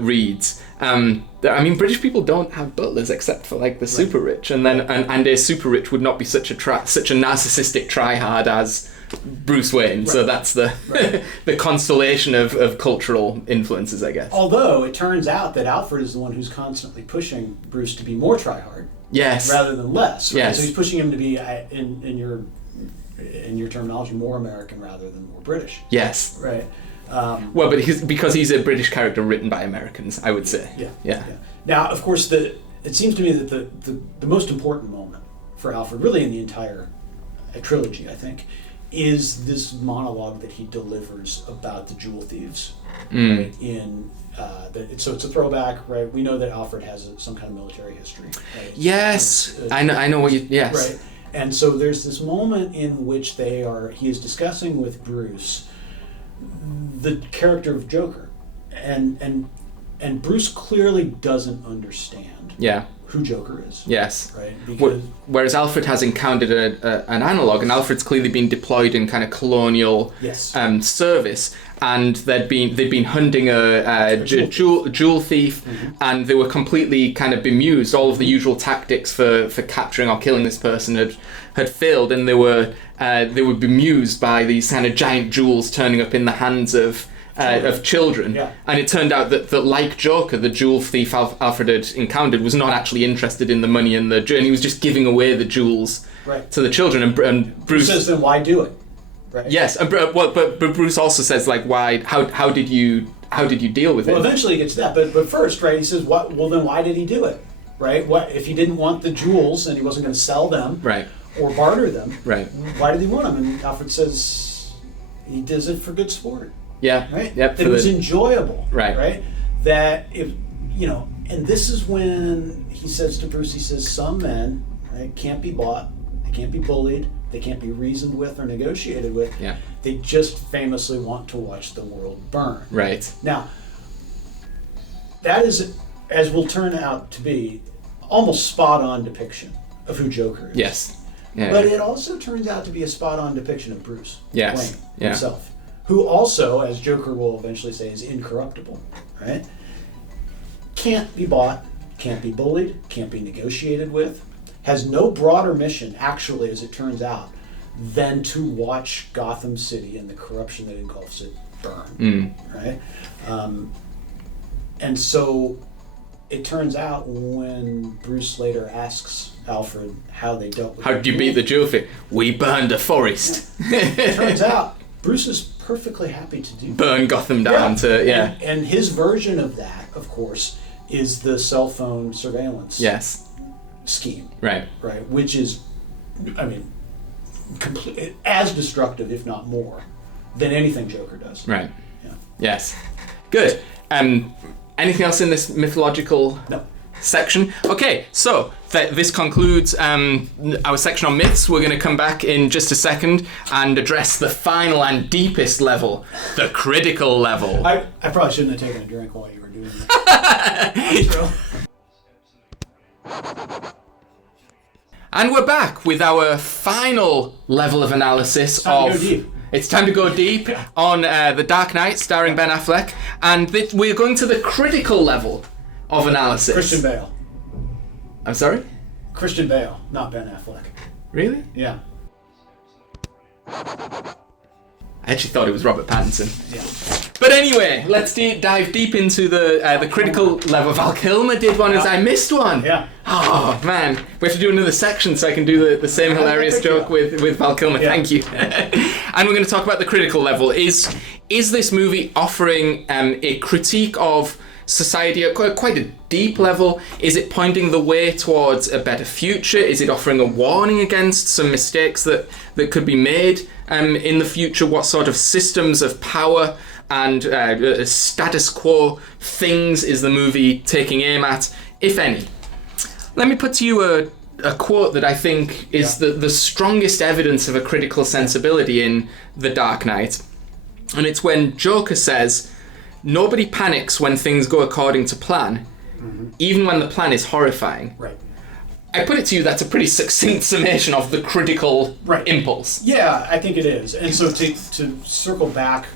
reads. I mean, British people don't have butlers except for like the super rich, and a super rich would not be such a narcissistic tryhard as Bruce Wayne. Right. So that's the the constellation of cultural influences, I guess. Although it turns out that Alfred is the one who's constantly pushing Bruce to be more tryhard, yes, rather than less. Right? Yes, so he's pushing him to be, in your terminology, more American rather than more British. Yes, right. Well, but because he's a British character written by Americans, I would say. Yeah. Now, of course, it seems to me that the most important moment for Alfred, really in the entire trilogy, I think, is this monologue that he delivers about the jewel thieves. Right? So it's a throwback, right? We know that Alfred has some kind of military history. Right? Yes, I know what you. Yes. Right. And so there's this moment in which he is discussing with Bruce the character of Joker, and Bruce clearly doesn't understand. Yeah. Who Joker is. Yes. Right. Because whereas Alfred has encountered an analog, and Alfred's clearly been deployed in kind of colonial service, and they'd been hunting a jewel thief, and they were completely kind of bemused. All of the usual tactics for capturing or killing this person had failed, and they were bemused by these kind of giant jewels turning up in the hands of children. Yeah. And it turned out that like Joker, the jewel thief Alfred had encountered was not actually interested in the money and and he was just giving away the jewels to the children. And Bruce says, then why do it? Right. Yes, but Bruce also says, like, why? How did you deal with it? Well, eventually he gets to that, but first, right? He says, "What? Well, then why did he do it? Right? What if he didn't want the jewels and he wasn't going to sell them, right, or barter them? Right? Why did he want them?" And Alfred says, "He does it for good sport." Yeah. Right. Yep. It was enjoyable. Right. Right. That if and this is when he says to Bruce, he says, "Some men, right, can't be bought, they can't be bullied, they can't be reasoned with or negotiated with. Yeah. They just famously want to watch the world burn." Right. Now, that is, as will turn out to be, almost spot-on depiction of who Joker is. Yes. Yeah. But it also turns out to be a spot-on depiction of Bruce Wayne himself, who also, as Joker will eventually say, is incorruptible, right? Can't be bought, can't be bullied, can't be negotiated with, has no broader mission, actually, as it turns out, than to watch Gotham City and the corruption that engulfs it burn, right? And so it turns out when Bruce later asks Alfred how they dealt with how did you beat the jewel thief? We burned a forest. It turns out Bruce is perfectly happy to do that. Burn Gotham down And his version of that, of course, is the cell phone surveillance scheme. Right. Which is, I mean, as destructive, if not more, than anything Joker does. Right. Yeah. Yes. Good. Anything else in this mythological section? Okay, so this concludes our section on myths. We're going to come back in just a second and address the final and deepest level, the critical level. I probably shouldn't have taken a drink while you were doing that. And we're back with our final level of analysis It's time to go deep on The Dark Knight, starring Ben Affleck, and we're going to the critical level of analysis. Christian Bale. I'm sorry? Christian Bale, not Ben Affleck. Really? Yeah. I actually thought it was Robert Pattinson. Yeah. But anyway, let's dive deep into the critical level. Val Kilmer did one as I missed one. Yeah. Oh, man. We have to do another section so I can do the same hilarious joke with Val Kilmer. Yeah. Thank you. And we're going to talk about the critical level. Is this movie offering a critique of society at quite a deep level? Is it pointing the way towards a better future? Is it offering a warning against some mistakes that could be made in the future? What sort of systems of power and status quo things is the movie taking aim at, if any? Let me put to you a quote that I think is the strongest evidence of a critical sensibility in The Dark Knight. And it's when Joker says, "Nobody panics when things go according to plan, even when the plan is horrifying." Right. I put it to you, that's a pretty succinct summation of the critical impulse. Yeah, I think it is. And so to circle back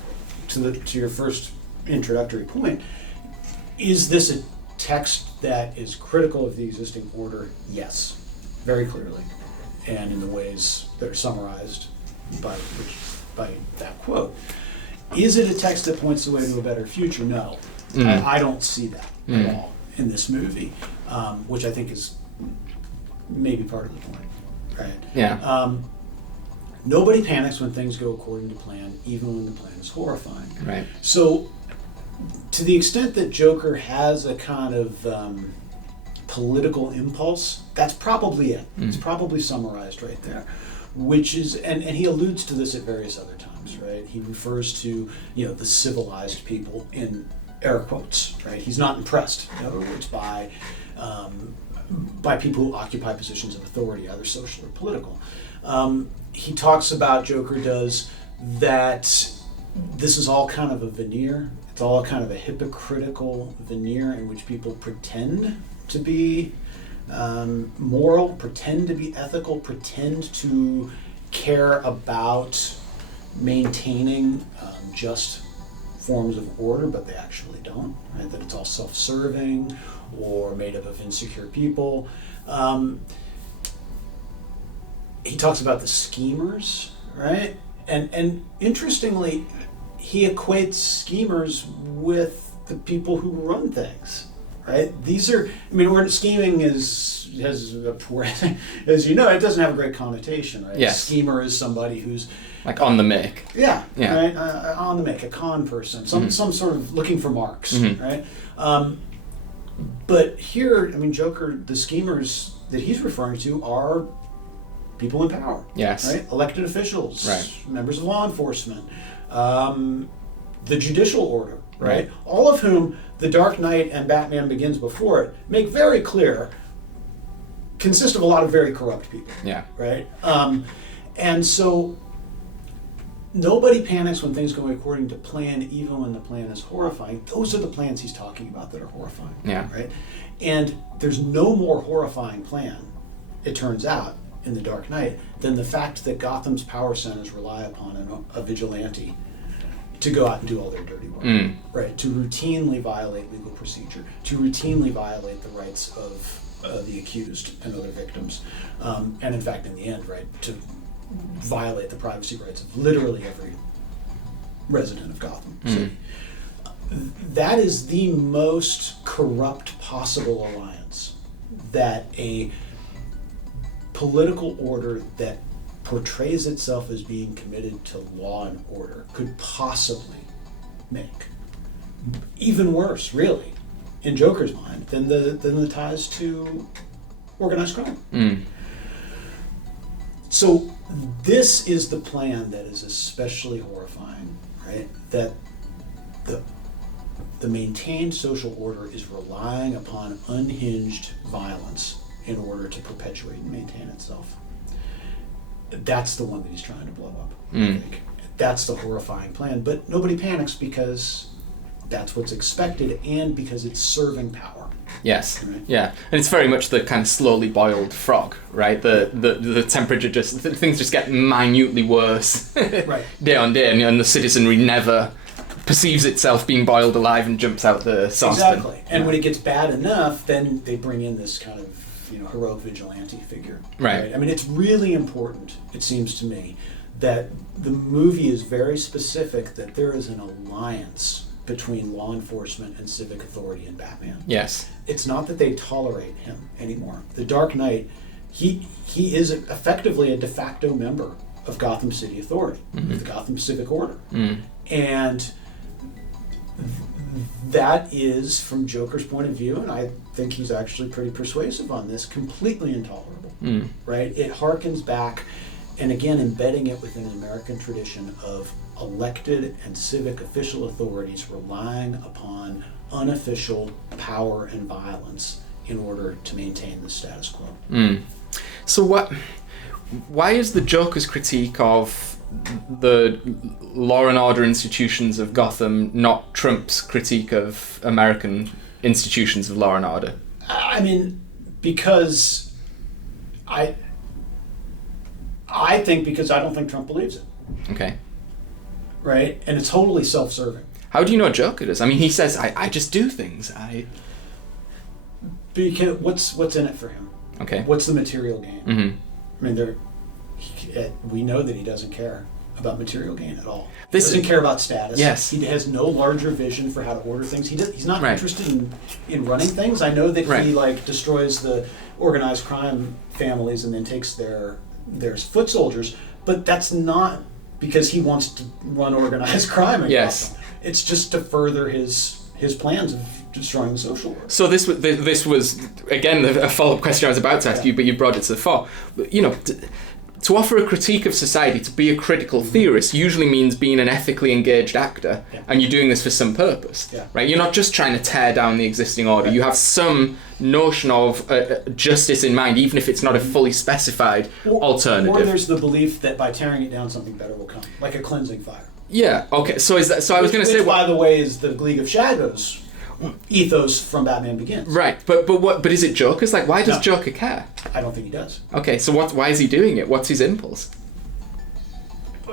to your first introductory point, is this a text that is critical of the existing order? Yes, very clearly, and in the ways that are summarized by that quote. Is it a text that points the way to a better future? No. I don't see that at all in this movie, which I think is maybe part of the point, right? Yeah. Nobody panics when things go according to plan, even when the plan is horrifying. Right. So, to the extent that Joker has a kind of political impulse, that's probably it. It's probably summarized right there, which is, and he alludes to this at various other times, right? He refers to, the civilized people in air quotes, right? He's not impressed, in other words, by people who occupy positions of authority, either social or political. He talks about, Joker does, that this is all kind of a veneer. It's all kind of a hypocritical veneer in which people pretend to be moral, pretend to be ethical, pretend to care about maintaining just forms of order, but they actually don't, right? That it's all self-serving or made up of insecure people. He talks about the schemers, right? And interestingly, he equates schemers with the people who run things, right? These are, scheming has a poor, as you know, it doesn't have a great connotation, right? Yes. A schemer is somebody who's Like on the make. Yeah. Yeah. Right. On the make, a con person, some sort of looking for marks, right? But here, Joker, the schemers that he's referring to are people in power. Yes. Right. Elected officials. Right. Members of law enforcement. The judicial order. Right. All of whom The Dark Knight and Batman Begins before it make very clear consist of a lot of very corrupt people. Yeah. Right. And so nobody panics when things go according to plan, even when the plan is horrifying. Those are the plans he's talking about that are horrifying. Yeah. Right? And there's no more horrifying plan, it turns out, in The Dark Knight than the fact that Gotham's power centers rely upon a vigilante to go out and do all their dirty work. Right? To routinely violate legal procedure, to routinely violate the rights of the accused and other victims. And in fact, in the end, right, to violate the privacy rights of literally every resident of Gotham City. That is the most corrupt possible alliance that a political order that portrays itself as being committed to law and order could possibly make. Even worse, really, in Joker's mind, than the ties to organized crime. So this is the plan that is especially horrifying, right? That the the maintained social order is relying upon unhinged violence in order to perpetuate and maintain itself. That's the one that he's trying to blow up. I think. That's the horrifying plan. But nobody panics because that's what's expected and because it's serving power. Yes. Right? Yeah. And it's very much the kind of slowly boiled frog, right? The temperature things just get minutely worse Right. day on day, and the citizenry never perceives itself being boiled alive and jumps out the saucepan. Exactly. And when it gets bad enough, then they bring in this kind of heroic vigilante figure. Right. I mean, it's really important, it seems to me, that the movie is very specific that there is an alliance between law enforcement and civic authority in Batman. Yes. It's not that they tolerate him anymore. The Dark Knight, he is effectively a de facto member of Gotham City Authority, of the Gotham Civic Order. And that is, from Joker's point of view, and I think he's actually pretty persuasive on this, completely intolerable, right? It harkens back, and again, embedding it within an American tradition of elected and civic official authorities relying upon unofficial power and violence in order to maintain the status quo. So why is the Joker's critique of the law and order institutions of Gotham not Trump's critique of American institutions of law and order? I mean, because I think because I don't think Trump believes it. Okay. Right? And it's totally self-serving. How do you know Joker does? I mean, he says, I just do things. Because what's in it for him? Okay. What's the material gain? Mm-hmm. I mean, we know that he doesn't care about material gain at all. He This- doesn't care about status. Yes. He has no larger vision for how to order things. He's not Right. interested in running things. I know that Right. he destroys the organized crime families and then takes their foot soldiers, but that's not because he wants to run organized crime in Yes. Gotham. It's just to further his plans of destroying the social order. So this was again a follow-up question I was about to ask you, but you brought it to the fore. To offer a critique of society, to be a critical theorist, usually means being an ethically engaged actor, and you're doing this for some purpose, right? You're not just trying to tear down the existing order. You have some notion of justice in mind, even if it's not a fully specified alternative. Or there's the belief that by tearing it down, something better will come, like a cleansing fire. Yeah. Okay. So is that? So I was going to say, which, by the way, is the League of Shadows ethos from Batman Begins. right? But what? But is it Joker's? Like, why does No. Joker care? I don't think he does. Okay. So why is he doing it? What's his impulse?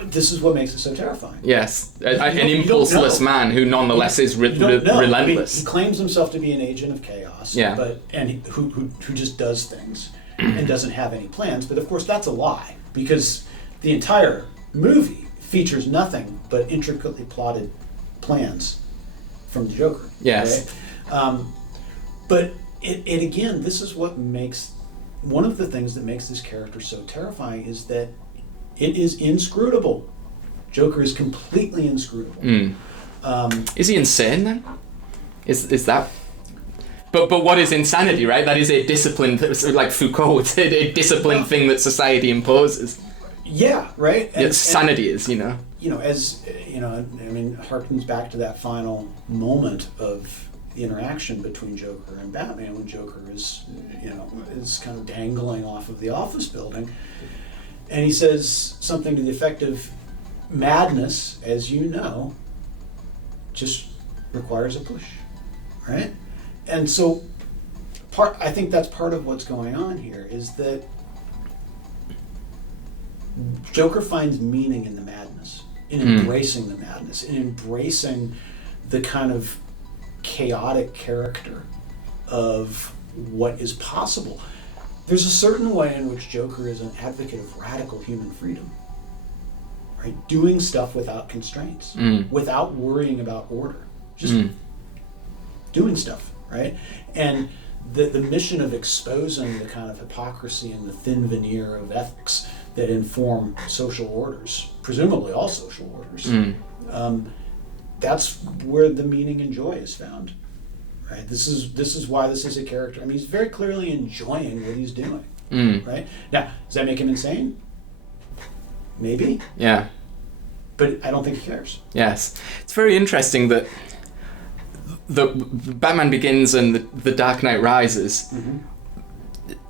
This is what makes it so terrifying. Yes, an you don't impulseless know. man who nonetheless is You don't know. relentless. I mean, he claims himself to be an agent of chaos, Yeah. who just does things and doesn't have any plans. But of course, that's a lie because the entire movie features nothing but intricately plotted plans from the Joker. Yes. Right? But it again, this is what makes one of the things that makes this character so terrifying is that it is inscrutable. Joker is completely inscrutable. Is he insane then? Is that? But what is insanity, right? That is a disciplined, like Foucault, it's a disciplined thing that society imposes. Yeah, right. Sanity is, As I mean, harkens back to that final moment of the interaction between Joker and Batman when Joker is kind of dangling off of the office building, and he says something to the effect of, "Madness, as you know, just requires a push," right? And so, I think that's part of what's going on here is that Joker finds meaning in the madness, in embracing the madness, in embracing the kind of chaotic character of what is possible. There's a certain way in which Joker is an advocate of radical human freedom, right? Doing stuff without constraints, without worrying about order, just doing stuff, right? And the mission of exposing the kind of hypocrisy and the thin veneer of ethics that inform social orders, presumably all social orders, that's where the meaning and joy is found, right? This is why this is a character. I mean, he's very clearly enjoying what he's doing, right? Now, does that make him insane? Maybe. Yeah. But I don't think he cares. Yes. It's very interesting that the Batman Begins and the Dark Knight Rises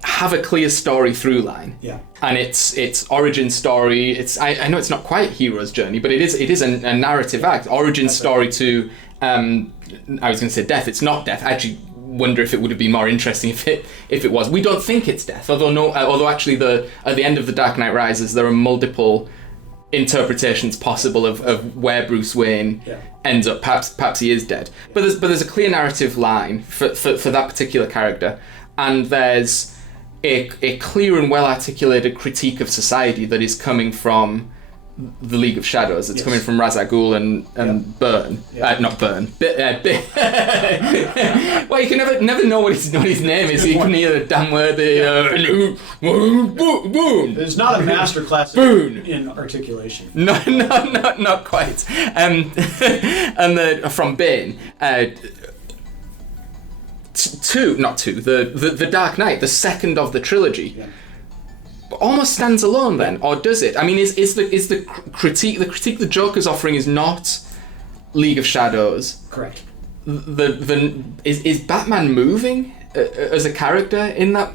have a clear story through line. Yeah. And it's origin story. I know it's not quite hero's journey, but it is a narrative act. Origin story to I was going to say death. It's not death. I actually wonder if it would have been more interesting if it was. We don't think it's death, although actually at the end of the Dark Knight Rises there are multiple interpretations possible of where Bruce Wayne ends up. Perhaps he is dead. But there's a clear narrative line for that particular character, and there's a clear and well articulated critique of society that is coming from the League of Shadows. It's coming from Ra's al Ghul and Byrne. Not Byrne. Well, you can never know what his name is. You can hear the damn word. Boom. There's not a masterclass in articulation. No, not quite. And from Bane. The Dark Knight, the second of the trilogy. Yeah. Almost stands alone then, or does it? I mean, is the critique the Joker's offering is not League of Shadows? Correct. Is Batman moving as a character in that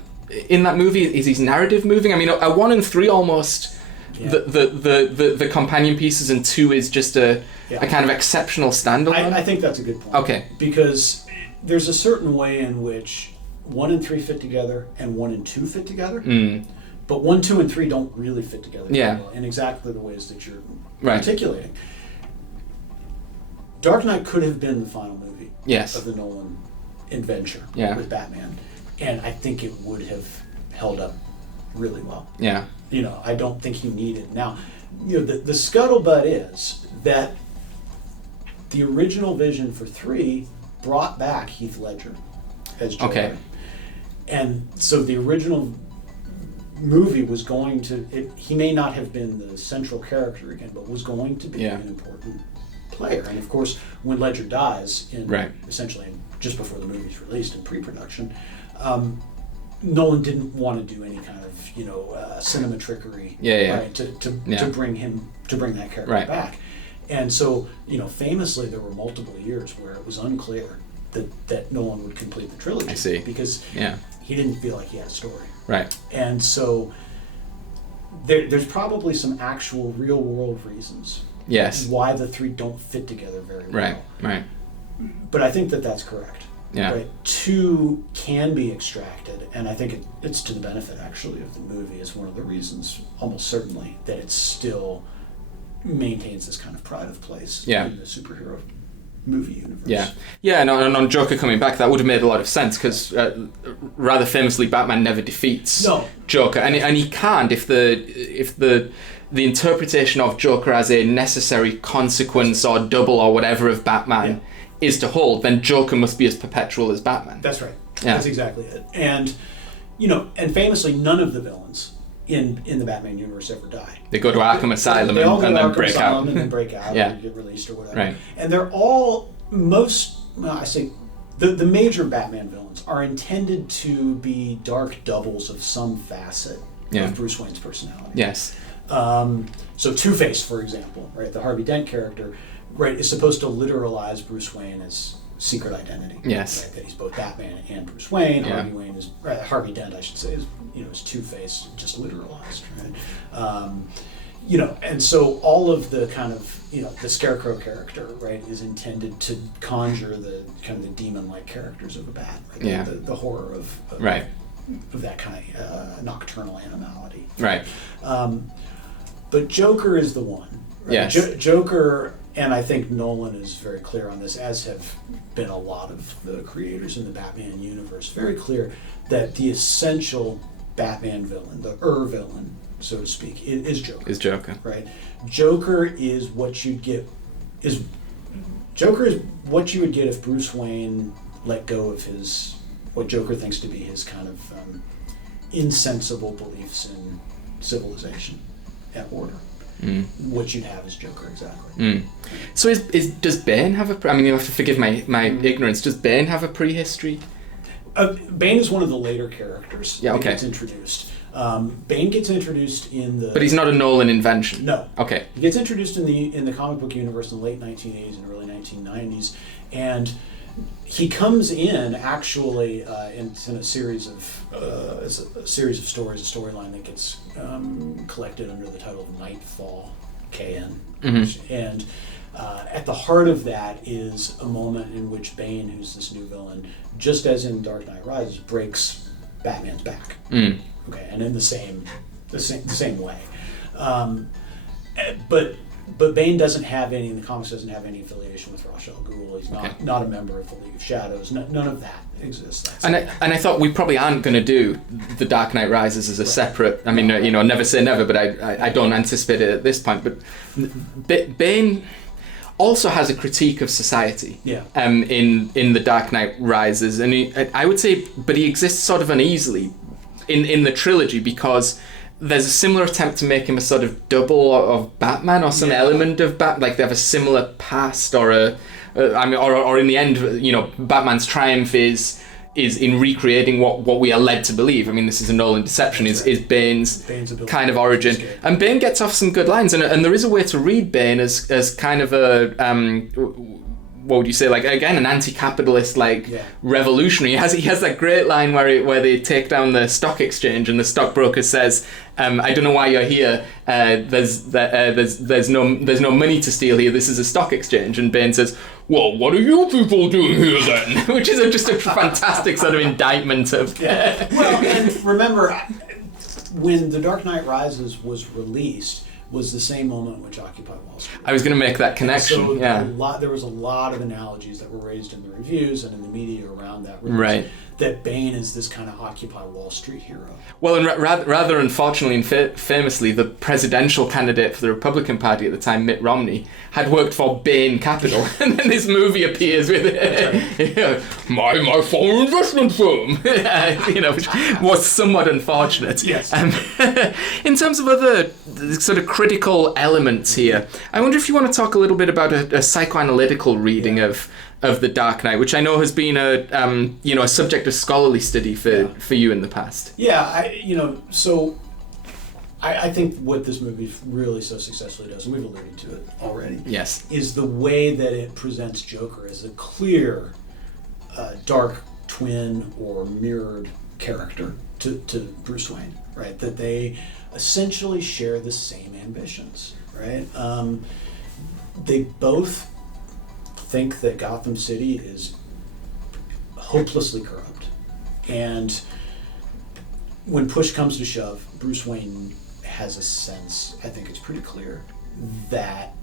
movie? Is his narrative moving? I mean, 1 and 3 almost the companion pieces, and 2 is just a kind of exceptional standalone. I think that's a good point. Okay, because there's a certain way in which 1 and 3 fit together and 1 and 2 fit together. But 1, 2, and 3 don't really fit together very well in exactly the ways that you're articulating. Dark Knight could have been the final movie of the Nolan adventure with Batman, and I think it would have held up really well. Yeah. I don't think he needed. Now, the scuttlebutt is that the original vision for 3 brought back Heath Ledger as Joker. Okay. And so the original movie was going to, he may not have been the central character again, but was going to be an important player. And of course, when Ledger dies, essentially just before the movie's released in pre-production, Nolan didn't want to do any kind of cinema trickery to bring that character back. And so famously there were multiple years where it was unclear that Nolan would complete the trilogy. I see. Because he didn't feel like he had a story. Right. And so there's probably some actual real world reasons why the 3 don't fit together very well. Right. But I think that's correct. Yeah. Right. 2 can be extracted, and I think it's to the benefit actually of the movie. Is one of the reasons, almost certainly, that it still maintains this kind of pride of place in the superhero movie universe. And on Joker coming back, that would have made a lot of sense, because rather famously, Batman never defeats Joker, and he can't if the interpretation of Joker as a necessary consequence or double or whatever of Batman is to hold, then Joker must be as perpetual as Batman. That's right. That's exactly it. And and famously, none of the villains in the Batman universe ever die. They go to Arkham Asylum and then break out. And then break out and get released or whatever. Right. And they're all the major Batman villains are intended to be dark doubles of some facet of Bruce Wayne's personality. Yes. So Two-Face, for example, right, the Harvey Dent character, right, is supposed to literalize Bruce Wayne as secret identity. Yes. Right, that he's both Batman and Bruce Wayne. Harvey Dent, I should say, is Two-Face, just literalized, right? And so all of the kind of, the Scarecrow character, right, is intended to conjure the kind of the demon-like characters of a bat, right? The horror of that kind of nocturnal animality. Right. But Joker is the one. Right? Yes. Joker, and I think Nolan is very clear on this, as have been a lot of the creators in the Batman universe, very clear that the essential Batman villain, the villain, so to speak, is Joker. Is Joker. Right. Joker is what you'd get. Joker is what you would get if Bruce Wayne let go of what Joker thinks to be his kind of insensible beliefs in civilization and order. What you'd have is Joker, exactly. So does Bane have a... I mean, you'll have to forgive my ignorance. Does Bane have a prehistory? Bane is one of the later characters that gets introduced. Bane gets introduced in the... But he's not a Nolan invention? No. Okay. He gets introduced in the comic book universe in the late 1980s and early 1990s, and he comes in actually in a series of stories, a storyline that gets collected under the title of Nightfall, KN. And at the heart of that is a moment in which Bane, who's this new villain, just as in Dark Knight Rises, breaks Batman's back. Okay, and in the same way. But Bane doesn't have any, in the comics, doesn't have any affiliation with Ra's al Ghul. He's not a member of the League of Shadows. None of that exists. And I thought we probably aren't going to do The Dark Knight Rises as a separate. I mean, never say never, but I don't anticipate it at this point. But Bane also has a critique of society. In The Dark Knight Rises, and I would say, but he exists sort of uneasily in the trilogy because there's a similar attempt to make him a sort of double of Batman or some element of Batman, like they have a similar past or or in the end, Batman's triumph is in recreating what we are led to believe. I mean, this is a Nolan deception. Is Bane's kind of origin, and Bane gets off some good lines, and there is a way to read Bane as kind of a what would you say, like, again, an anti-capitalist, revolutionary. He has that great line where they take down the stock exchange and the stockbroker says, I don't know why you're here. There's no money to steal here. This is a stock exchange. And Bane says, well, what are you people doing here then? Which is just a fantastic sort of indictment of... Well, and remember, when The Dark Knight Rises was released, was the same moment which Occupy Wall Street. I was going to make that connection. So there was a lot of analogies that were raised in the reviews and in the media around that. Right. That Bane is this kind of Occupy Wall Street hero. Well, and rather unfortunately and famously, the presidential candidate for the Republican Party at the time, Mitt Romney, had worked for Bain Capital, and then this movie appears with my foreign investment firm, which was somewhat unfortunate. Yes. In terms of other sort of critical elements here, I wonder if you want to talk a little bit about a psychoanalytical reading of The Dark Knight, which I know has been a subject of scholarly study for you in the past. Yeah, I think what this movie really so successfully does, and we've alluded to it already, yes, is the way that it presents Joker as a clear, dark twin or mirrored character to Bruce Wayne, right? That they essentially share the same ambitions, right? They both think that Gotham City is hopelessly corrupt, and when push comes to shove, Bruce Wayne has a sense, I think it's pretty clear, that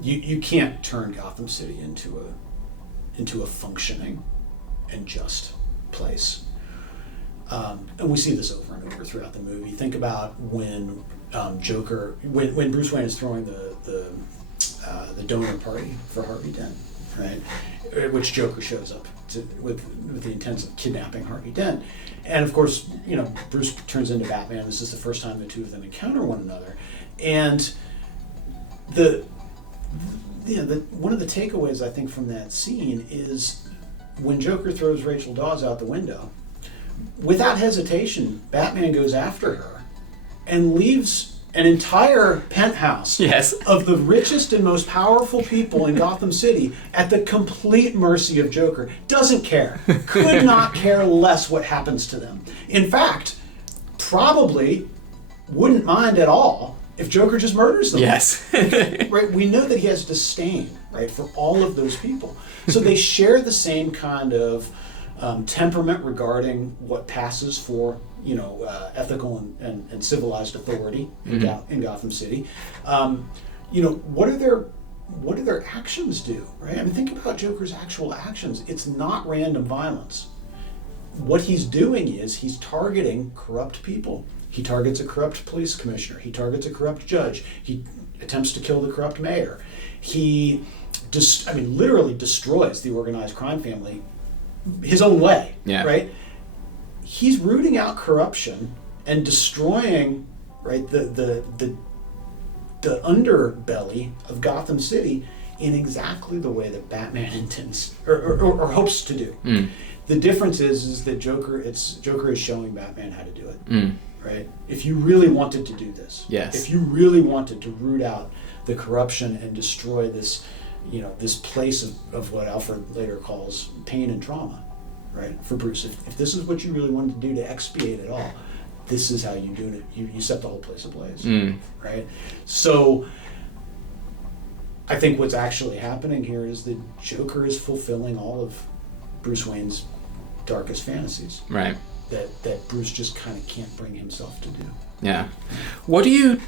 you can't turn Gotham City into a functioning and just place. And we see this over and over throughout the movie. Think about when when Bruce Wayne is throwing the donor party for Harvey Dent, right? Which Joker shows up with the intent of kidnapping Harvey Dent. And of course, Bruce turns into Batman. This is the first time the two of them encounter one another. And one of the takeaways I think from that scene is when Joker throws Rachel Dawes out the window, without hesitation, Batman goes after her and leaves an entire penthouse of the richest and most powerful people in Gotham City at the complete mercy of Joker. Doesn't care. Could not care less what happens to them. In fact, probably wouldn't mind at all if Joker just murders them. Yes. Right? We know that he has disdain, right, for all of those people. So they share the same kind of temperament regarding what passes for ethical and civilized authority in Gotham City. What do their actions do, right? I mean, think about Joker's actual actions. It's not random violence. What he's doing is he's targeting corrupt people. He targets a corrupt police commissioner. He targets a corrupt judge. He attempts to kill the corrupt mayor. He literally destroys the organized crime family his own way, right? He's rooting out corruption and destroying, right, the underbelly of Gotham City in exactly the way that Batman intends or hopes to do. The difference is that Joker is showing Batman how to do it, right? If you really wanted to do this, if you really wanted to root out the corruption and destroy this this place of what Alfred later calls pain and trauma, right? For Bruce, if this is what you really wanted to do to expiate it all, this is how you do it. You set the whole place ablaze, right? So I think what's actually happening here is the Joker is fulfilling all of Bruce Wayne's darkest fantasies, right? That Bruce just kind of can't bring himself to do. Yeah. What do you,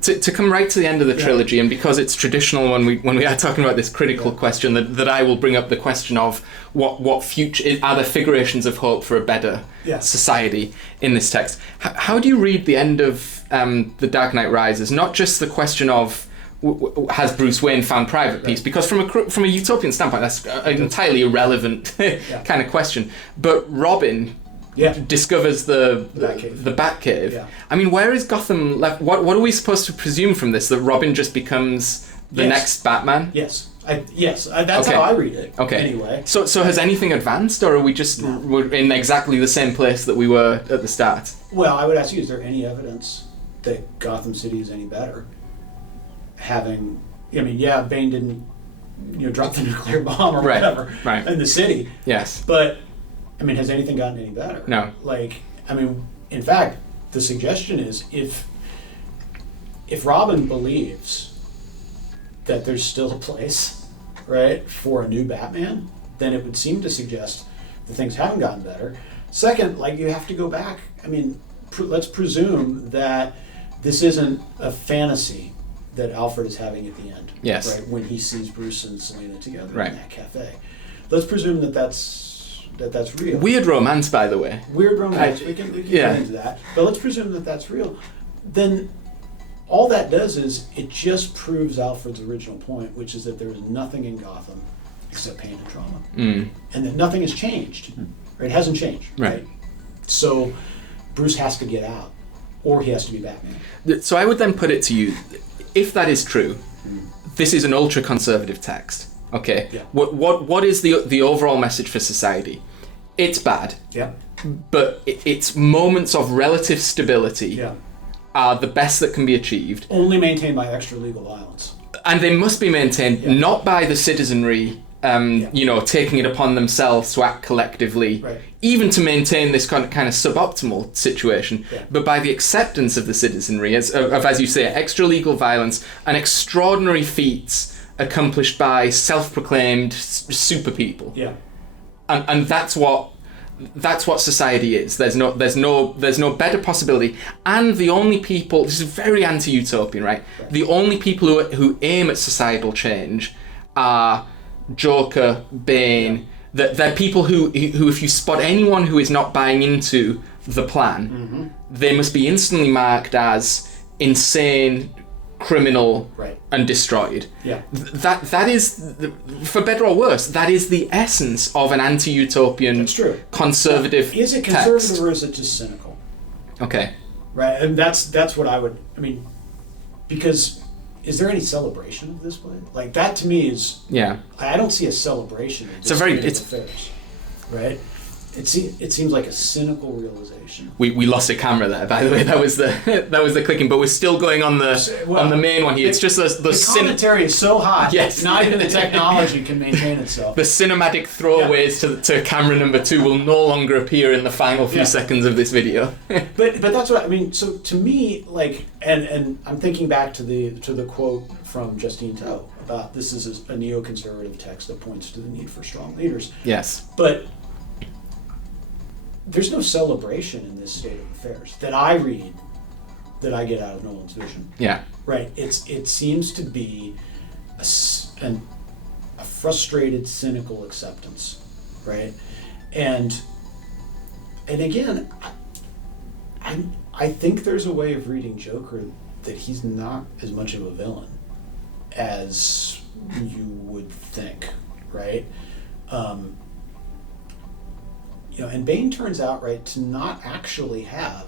to come right to the end of the trilogy, and because it's traditional when we are talking about this critical question, that I will bring up the question of what future, are there figurations of hope for a better society in this text? How do you read the end of The Dark Knight Rises? Not just the question of has Bruce Wayne found private peace? Because from a utopian standpoint, that's an entirely irrelevant kind of question. But Robin discovers the Batcave. Yeah. I mean, where is Gotham left? What are we supposed to presume from this? That Robin just becomes the next Batman? Yes. That's how I read it. Okay. Anyway. So has anything advanced, or are we just we're in exactly the same place that we were at the start? Well, I would ask you: is there any evidence that Gotham City is any better? Bane didn't, drop the nuclear bomb or whatever in the city. Yes. But has anything gotten any better? No. In fact, the suggestion is if Robin believes that there's still a place, right, for a new Batman, then it would seem to suggest that things haven't gotten better. Second, you have to go back. Let's presume that this isn't a fantasy that Alfred is having at the end. Yes. Right, when he sees Bruce and Selina together in that cafe. Let's presume that's real. Weird romance, by the way. Weird romance. We can get into that. But let's presume that that's real. Then all that does is it just proves Alfred's original point, which is that there is nothing in Gotham except pain and trauma. And that nothing has changed. Right? It hasn't changed. Right? So Bruce has to get out, or he has to be Batman. So I would then put it to you, if that is true, this is an ultra-conservative text. Okay. Yeah. What is the overall message for society? It's bad. Yeah. But its moments of relative stability are the best that can be achieved. Only maintained by extra legal violence. And they must be maintained not by the citizenry, taking it upon themselves to act collectively, even to maintain this kind of suboptimal situation, but by the acceptance of the citizenry as you say, extra legal violence and extraordinary feats accomplished by self-proclaimed super people. Yeah. And that's what society is. There's no better possibility. And the only people, this is very anti-utopian, right? The only people who aim at societal change are Joker, Bane. They're people who if you spot anyone who is not buying into the plan, they must be instantly marked as insane, criminal, and destroyed. Yeah. That is, for better or worse, that is the essence of an anti-utopian, conservative Is it conservative text. or is it just cynical? Okay. Right, and that's what I would. Because is there any celebration of this play? That to me is. Yeah. I don't see a celebration. Of it's affairs, right? It seems like a cynical realization. We lost a camera there, by the way. That was the clicking, but we're still going on the main one here. It's just the commentary is so hot. Yes. Not even the technology can maintain itself. The cinematic throwaways to camera number 2 will no longer appear in the final few seconds of this video. but that's what I mean. So to me, and I'm thinking back to the quote from Justine Tow about this is a neoconservative text that points to the need for strong leaders. Yes. But there's no celebration in this state of affairs that I read, that I get out of Nolan's vision. Yeah. Right. It seems to be a frustrated, cynical acceptance, right? And again, I think there's a way of reading Joker that he's not as much of a villain as you would think, right? And Bane turns out, to not actually have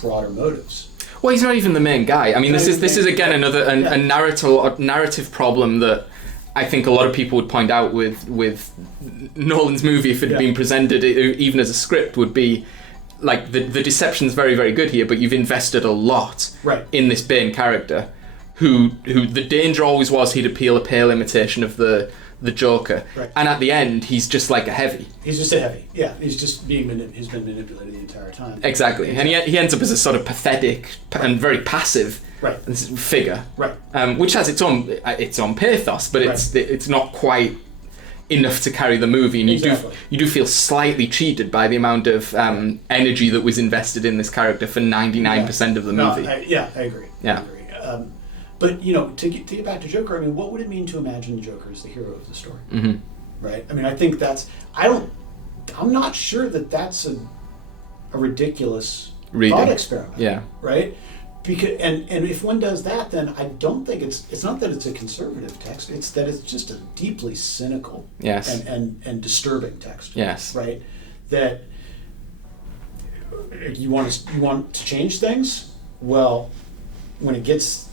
broader motives. Well, he's not even the main guy. This is again another a narrative problem that I think a lot of people would point out with Nolan's movie, if it had been presented even as a script, would be the deception's very, very good here, but you've invested a lot in this Bane character, who the danger always was he'd appeal a pale imitation of the Joker, Right. and at the end he's just like a heavy. He's just a heavy. Yeah, he's just he's been manipulated the entire time. Exactly, and he ends up as a sort of pathetic and very passive Right. figure, Right. Which has its own pathos, but it's not quite enough to carry the movie, and Exactly. you do feel slightly cheated by the amount of energy that was invested in this character for 99% of the movie. I agree. Yeah. I agree. But you know, to get back to Joker, I mean, what would it mean to imagine Joker as the hero of the story? Mm-hmm. Right. I mean, I think I'm not sure that that's a ridiculous Reading. thought experiment. Yeah. Right. Because and if one does that, then I don't think it's not that it's a conservative text. It's that it's just a deeply cynical Yes. and disturbing text. Yes. Right. That you want to change things. Well, when it gets,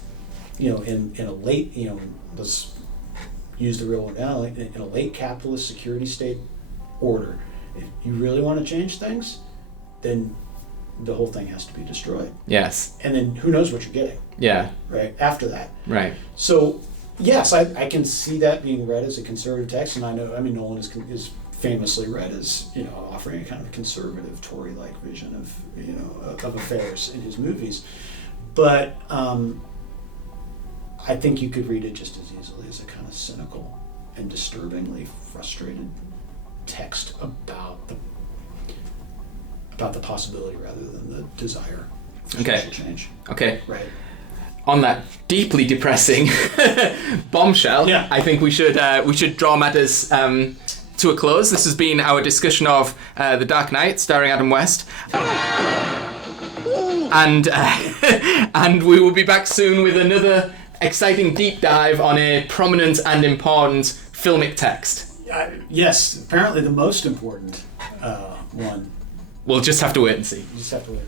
you know, in a late, you know, let's use the real one now, in a late capitalist security state order, if you really want to change things, then the whole thing has to be destroyed. Yes. And then who knows what you're getting, Yeah. right, after that. Right. So, yes, I can see that being read as a conservative text, and I mean, Nolan is famously read as, you know, offering a kind of conservative Tory-like vision of, you know, of affairs in his movies. But I think you could read it just as easily as a kind of cynical and disturbingly frustrated text about the possibility rather than the desire for social change. Okay. Right. On that deeply depressing bombshell, Yeah. I think we should draw matters to a close. This has been our discussion of The Dark Knight, starring Adam West. And and we will be back soon with another exciting deep dive on a prominent and important filmic text. Yes, apparently the most important one. We'll just have to wait and see. You just have to wait.